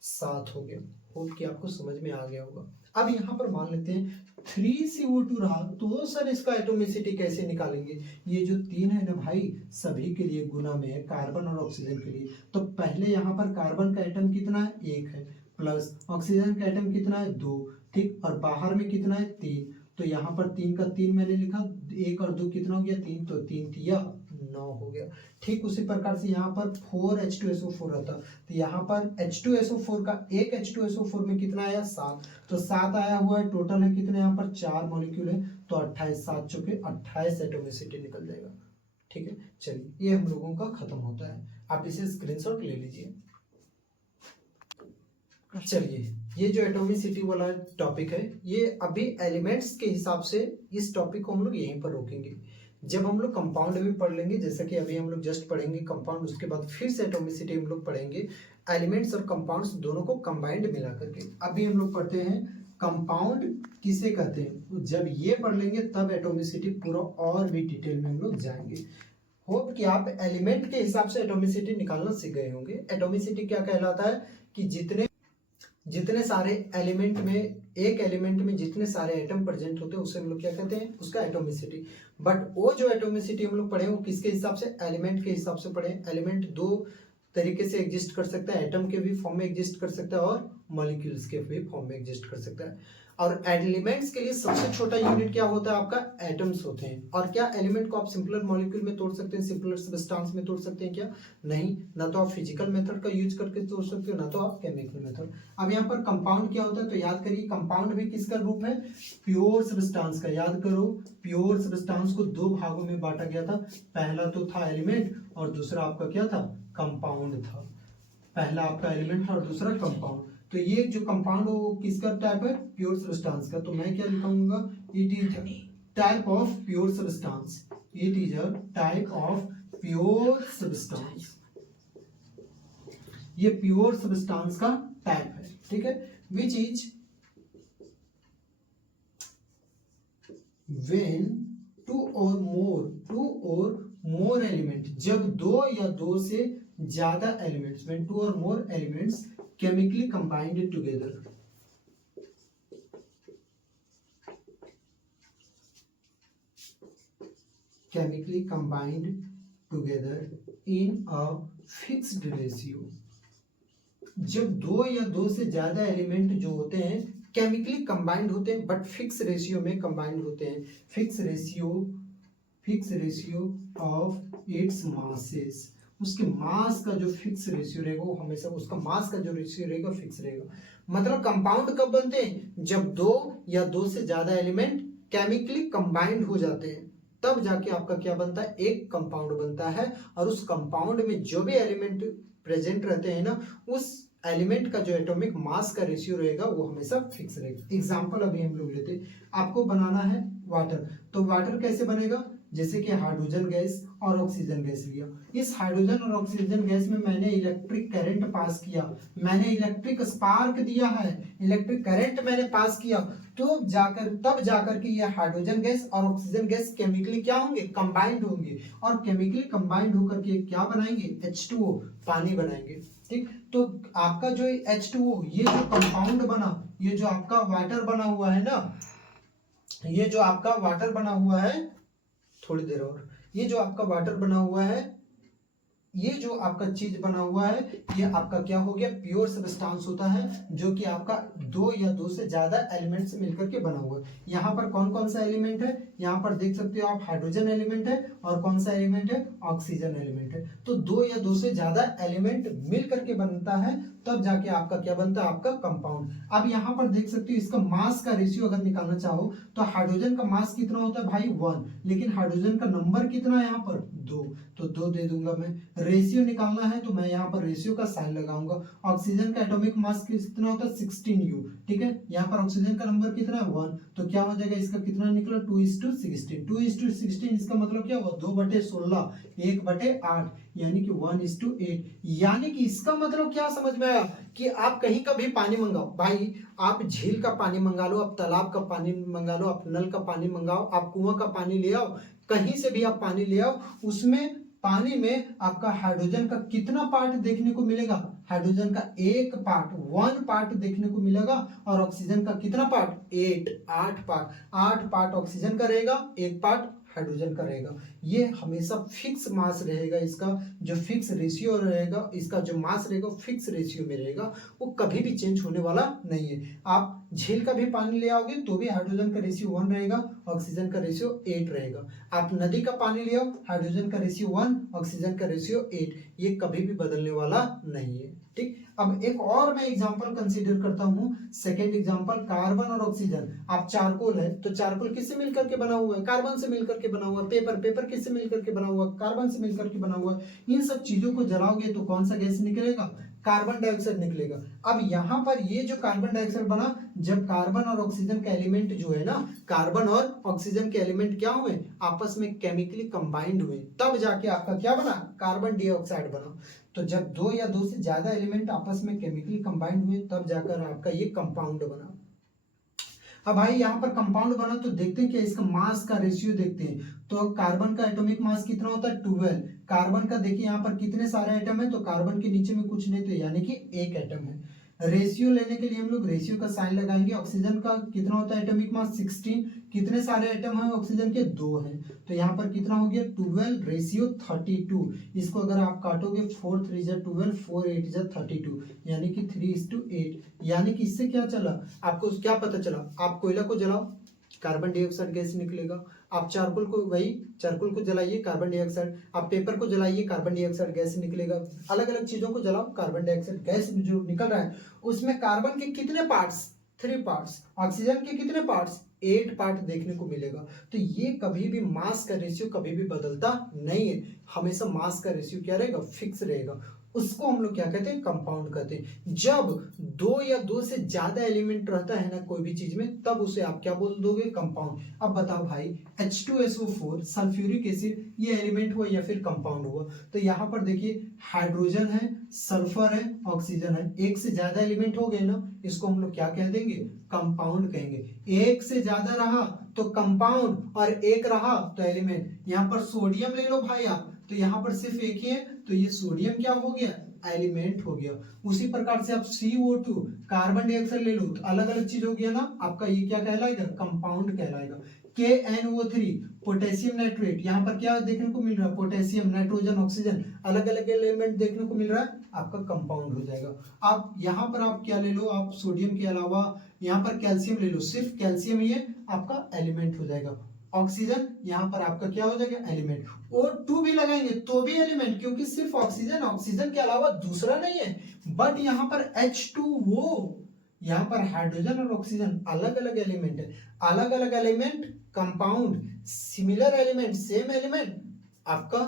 7 हो गया। होप कि आपको समझ में आ गया होगा। अब यहाँ पर मान लेते हैं 3CO2 रहा, तो सर इसका एटॉमिसिटी कैसे निकालेंगे, ये जो 3 है ना भाई सभी के लिए गुना में है, कार्बन और ऑक्सीजन के लिए। तो पहले यहाँ पर कार्बन का एटम कितना है, 1 है, प्लस ऑक्सीजन का एटम कितना है, 2, ठीक, और बाहर में कितना है, 3, तो यहाँ पर 3 का 3 मैंने लिखा, 1 और 2 कितना हो गया, 3, तो 3 3 9 हो गया। ठीक उसी प्रकार से यहाँ पर 4H2SO4 रहता, तो यहाँ पर H2SO4 का एक H2SO4 में कितना आया, 7, तो 7 आया हुआ है, टोटल है कितने, यहाँ पर 4 मॉलिक्यूल है, तो 28, 7 चौके 28 एटॉमिसिटी निकल जाएगा। ठीक है, चलिए ये हम लोगों का खत्म होता है, आप इसे स्क्रीनशॉट ले लीजिए। चलिए ये जो एटॉमिसिटी वाला टॉपिक है, ये अभी एलिमेंट्स के हिसाब से इस टॉपिक को हम लोग यहीं पर रोकेंगे। जब हम लोग कंपाउंड भी पढ़ लेंगे, जैसा कि अभी हम लोग जस्ट पढ़ेंगे कंपाउंड, उसके बाद फिर से एटॉमिसिटी हम लोग पढ़ेंगे, एलिमेंट्स और कंपाउंड्स दोनों को कंबाइंड मिला करके। अभी हम लोग पढ़ते हैं कंपाउंड किसे कहते हैं, जब ये पढ़ लेंगे तब एटॉमिसिटी पूरा और भी डिटेल में हम लोग जाएंगे। होप कि आप एलिमेंट के हिसाब से एटॉमिसिटी निकालना सीख गए होंगे। एटॉमिसिटी क्या कहलाता है कि जितने सारे एलिमेंट में, एक एलिमेंट में जितने सारे एटम प्रेजेंट होते हैं उसे हम लोग क्या कहते हैं, उसका एटॉमिसिटी। बट वो जो एटॉमिसिटी हम लोग पढ़े वो किसके हिसाब से, एलिमेंट के हिसाब से पढ़े। एलिमेंट 2 तरीके से एग्जिस्ट कर सकता है, एटम के भी फॉर्म में एग्जिस्ट कर सकता है और मॉलिक्यूल्स के भी फॉर्म में एग्जिस्ट कर सकता है। और एलिमेंट्स के लिए सबसे छोटा यूनिट क्या होता है आपका, एटम्स होते हैं। और क्या एलिमेंट को आप सिंपलर मॉलिक्यूल में तोड़ सकते हैं, सिंपलर सब्सटेंस में तोड़ सकते हैं क्या, नहीं, ना तो आप फिजिकल मेथड का यूज करके तोड़ सकते हो, ना तो आप केमिकल मेथड। अब यहाँ पर कंपाउंड क्या होता है, तो याद करिए कंपाउंड भी किसका रूप है, प्योर सब्सटेंस का। याद करो प्योर सब्सटेंस को 2 भागों में बांटा गया था, पहला तो था एलिमेंट और दूसरा आपका क्या था, कंपाउंड था। पहला आपका एलिमेंट था और दूसरा कंपाउंड। तो ये जो कंपाउंड वो किसका टाइप है, प्योर सब्सटेंस का। तो मैं क्या लिखूंगा, it is type of pure substance, it is a type of pure substance, ये प्योर सब्सटेंस का टाइप है। ठीक है, which is when 2 or more element, जब 2 या 2 से ज्यादा एलिमेंट्स, व्हेन टू और more elements chemically combined together, chemically combined together in a fixed ratio। जब दो या दो से ज्यादा एलिमेंट जो होते हैं केमिकली कंबाइंड होते हैं बट फिक्स रेशियो में कंबाइंड होते हैं, fix ratio of it's masses, उसके मास का जो फिक्स रेशियो रहेगा वो हमेशा, उसका मास का जो रेशियो रहेगा फिक्स रहेगा। मतलब कंपाउंड कब बनते हैं? जब दो या दो से ज्यादा एलिमेंट केमिकली कंबाइंड हो जाते हैं, तब जाके आपका क्या बनता है? एक कंपाउंड बनता है। और उस कंपाउंड में जो भी एलिमेंट प्रेजेंट रहते हैं ना, उस एलिमेंट का जो एटॉमिक मास का रेशियो रहेगा वो हमेशा फिक्स रहेगा। एग्जांपल अभी हम लोग लेते हैं, आपको बनाना है वाटर, तो वाटर कैसे बनेगा? जैसे कि हाइड्रोजन गैस और ऑक्सीजन गैस लिया, इस हाइड्रोजन और ऑक्सीजन गैस में मैंने इलेक्ट्रिक करंट पास किया, मैंने इलेक्ट्रिक स्पार्क दिया है, इलेक्ट्रिक करंट मैंने पास किया, तो तब जाकर के ये हाइड्रोजन गैस और ऑक्सीजन गैस केमिकली क्या होंगे? कंबाइंड होंगे, और केमिकली कंबाइंड होकर के क्या बनाएंगे? H2O, पानी बनाएंगे। ठीक, तो आपका जो H2O, ये जो कंपाउंड बना, ये जो आपका वाटर बना हुआ है ना, ये जो आपका वाटर बना हुआ है, थोड़ी देर और, ये जो आपका वाटर बना हुआ है, ये जो आपका चीज बना हुआ है, ये आपका क्या हो गया? प्योर सब्सटेंस होता है, जो कि आपका दो या दो से ज्यादा एलिमेंट से मिलकर के बना हुआ है। यहाँ पर कौन कौन सा एलिमेंट है? यहाँ पर देख सकते हो आप, हाइड्रोजन एलिमेंट है, और कौन सा एलिमेंट है? ऑक्सीजन एलिमेंट है। तो दो या दो से ज्यादा एलिमेंट मिल करके बनता है, तब जाके आपका क्या बनता है? आपका कंपाउंड। अब यहाँ पर देख सकते हो, इसका मास का रेशियो अगर निकालना चाहो तो हाइड्रोजन का मास कितना होता है भाई? 1, लेकिन हाइड्रोजन का नंबर कितना है यहाँ पर? 2, तो 2 दे दूंगा मैं। रेशियो निकालना है तो मैं यहाँ पर रेशियो का साइन लगाऊंगा। ऑक्सीजन का एटॉमिक मास कितना होता है? 16U, ठीक है। यहाँ पर ऑक्सीजन का नंबर कितना है? 1, तो क्या हो जाएगा? इसका कितना निकला? 2:16। 2:16 इसका मतलब क्या हुआ? 2/16, 1/8, यानी कि 1:8। यानी कि इसका मतलब क्या समझ में आया? कि आप कहीं का भी पानी मंगाओ भाई, आप झील का पानी मंगा लो, आप तालाब का पानी मंगा लो, आप नल का पानी मंगाओ, आप कुआं का पानी ले आओ, कहीं से भी आप पानी ले आओ, उसमें पानी में आपका हाइड्रोजन का कितना पार्ट देखने को मिलेगा? हाइड्रोजन का 1 पार्ट देखने को मिलेगा, और ऑक्सीजन का कितना पार्ट? 8 पार्ट। 8 पार्ट ऑक्सीजन का रहेगा, 1 पार्ट हाइड्रोजन का रहेगा। ये हमेशा फिक्स मास रहेगा, इसका जो फिक्स रेशियो रहेगा, इसका जो मास रहेगा फिक्स रेशियो में रहेगा, वो कभी भी चेंज होने वाला नहीं है। आप झील का भी पानी ले आओगे तो भी हाइड्रोजन का रेशियो 1 रहेगा, ऑक्सीजन का रेशियो 8 रहेगा। आप नदी का पानी ले आओ, हाइड्रोजन का रेशियो 1, ऑक्सीजन का रेशियो 8, ये कभी भी बदलने वाला नहीं है। ठीक, अब एक और मैं एग्जांपल कंसीडर करता हूं, सेकंड एग्जांपल, कार्बन और ऑक्सीजन। आप चारकोल है तो चारकोल किससे मिलकर के बना हुआ है? कार्बन से मिलकर के बना हुआ है। पेपर किससे मिलकर के बना हुआ है? कार्बन से मिलकर के बना हुआ है। इन सब चीजों को जलाओगे तो कौन सा गैस निकलेगा? कार्बन डाइऑक्साइड निकलेगा। अब यहाँ पर ये जो कार्बन डाइऑक्साइड बना, जब कार्बन और ऑक्सीजन का एलिमेंट जो है ना, कार्बन और ऑक्सीजन के एलिमेंट क्या हुए? आपस में केमिकली कंबाइंड हुए, तब जाके आपका क्या बना? कार्बन डाइऑक्साइड बना। तो जब दो या दो से ज्यादा एलिमेंट आपस में केमिकली कंबाइंड हुए, तब जाकर आपका ये कंपाउंड बना। अब भाई यहाँ पर कंपाउंड बना तो देखते हैं क्या? इसका मास का रेशियो देखते हैं। तो कार्बन का एटॉमिक मास कितना होता है? 12। कार्बन का देखिए यहाँ पर कितने सारे एटम है, तो कार्बन के नीचे में कुछ नहीं, तो यानी कि 1 एटम है। रेशियो लेने के लिए हम लोग रेशियो का साइन लगाएंगे। ऑक्सीजन का कितना होता है एटॉमिक मास? 16। कितने सारे एटम है ऑक्सीजन के? 2 हैं, तो यहाँ पर कितना हो गया? 12 रेशियो 32। इसको अगर आप काटोगे 4 3 जा 12, 4 8 जा 32, यानी कि 3:8। यानी कि इससे क्या चला? आपको क्या पता चला? आप कोयला को जलाओ, कार्बन डाइऑक्साइड गैस निकलेगा। आप चारकोल को जलाइए, कार्बन डाइऑक्साइड। आप पेपर को जलाइए, कार्बन डाइऑक्साइड गैस निकलेगा। अलग अलग चीजों को जलाओ, कार्बन डाइऑक्साइड गैस जो निकल रहा है, उसमें कार्बन के कितने पार्ट्स? 3 पार्ट्स। ऑक्सीजन के कितने पार्ट्स? 8 पार्ट देखने को मिलेगा। तो ये कभी भी मास का रेशियो कभी भी बदलता नहीं है, हमेशा मास का रेशियो क्या रहेगा? फिक्स रहेगा। उसको हम लोग क्या कहते हैं? कंपाउंड कहते हैं। जब 2 या 2 से ज्यादा एलिमेंट रहता है ना कोई भी चीज में, तब उसे आप क्या बोल दोगे? कंपाउंड। अब बताओ भाई, H2SO4 सल्फ्यूरिक एसिड, ये एलिमेंट हुआ या फिर कंपाउंड हुआ? तो यहाँ पर देखिए, हाइड्रोजन है, सल्फर है, ऑक्सीजन है, एक से ज्यादा एलिमेंट हो गए ना, इसको हम लोग क्या कह देंगे? कंपाउंड कहेंगे। एक से ज्यादा रहा तो कंपाउंड, और एक रहा तो एलिमेंट। यहाँ पर सोडियम ले लो भाई आप, तो यहाँ पर सिर्फ एक ही है, तो ये सोडियम क्या हो गया, एलिमेंट हो गया। उसी प्रकार से आप CO2 कार्बन डाइऑक्साइड ले लो तो अलग अलग चीज हो गया ना, आपका ये क्या कहलाएगा, कंपाउंड कहलाएगा। KNO3 पोटेशियम नाइट्रेट, यहाँ पर क्या देखने को मिल रहा है, पोटेशियम, नाइट्रोजन, ऑक्सीजन, अलग अलग एलिमेंट देखने को मिल रहा है, आपका कंपाउंड हो जाएगा। आप यहाँ पर आप क्या ले लो, आप सोडियम के अलावा यहाँ पर कैल्शियम ले लो, सिर्फ कैल्शियम ही है आपका एलिमेंट हो जाएगा। ऑक्सीजन यहाँ पर आपका क्या हो जाएगा, एलिमेंट। O2 भी लगाएंगे तो भी एलिमेंट, क्योंकि सिर्फ ऑक्सीजन, ऑक्सीजन के अलावा दूसरा नहीं है। बट यहाँ पर H2O, यहाँ पर हाइड्रोजन और ऑक्सीजन अलग अलग एलिमेंट है, अलग अलग element compound, similar element, same element आपका,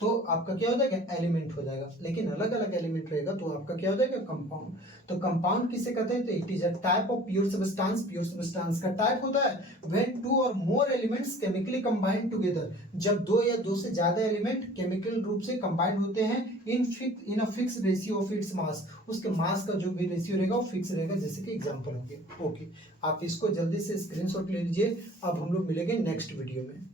तो आपका क्या हो जाएगा, एलिमेंट हो जाएगा। लेकिन अलग अलग एलिमेंट रहेगा तो आपका क्या हो जाएगा, कंपाउंड। तो कंपाउंड किसे कहते हैं, तो it is a type of pure substance. Pure substance का टाइप होता है व्हेन टू और more elements chemically combined together, जब दो या दो से ज्यादा एलिमेंट केमिकल रूप से कंबाइंड होते हैं in a fix ratio of its mass, उसके मास का जो भी रेशियो रहेगा वो फिक्स रहेगा, जैसे कि एग्जांपल होंगे। ओके, आप इसको जल्दी से स्क्रीनशॉट ले लीजिए। अब हम लोग मिलेंगे नेक्स्ट वीडियो में।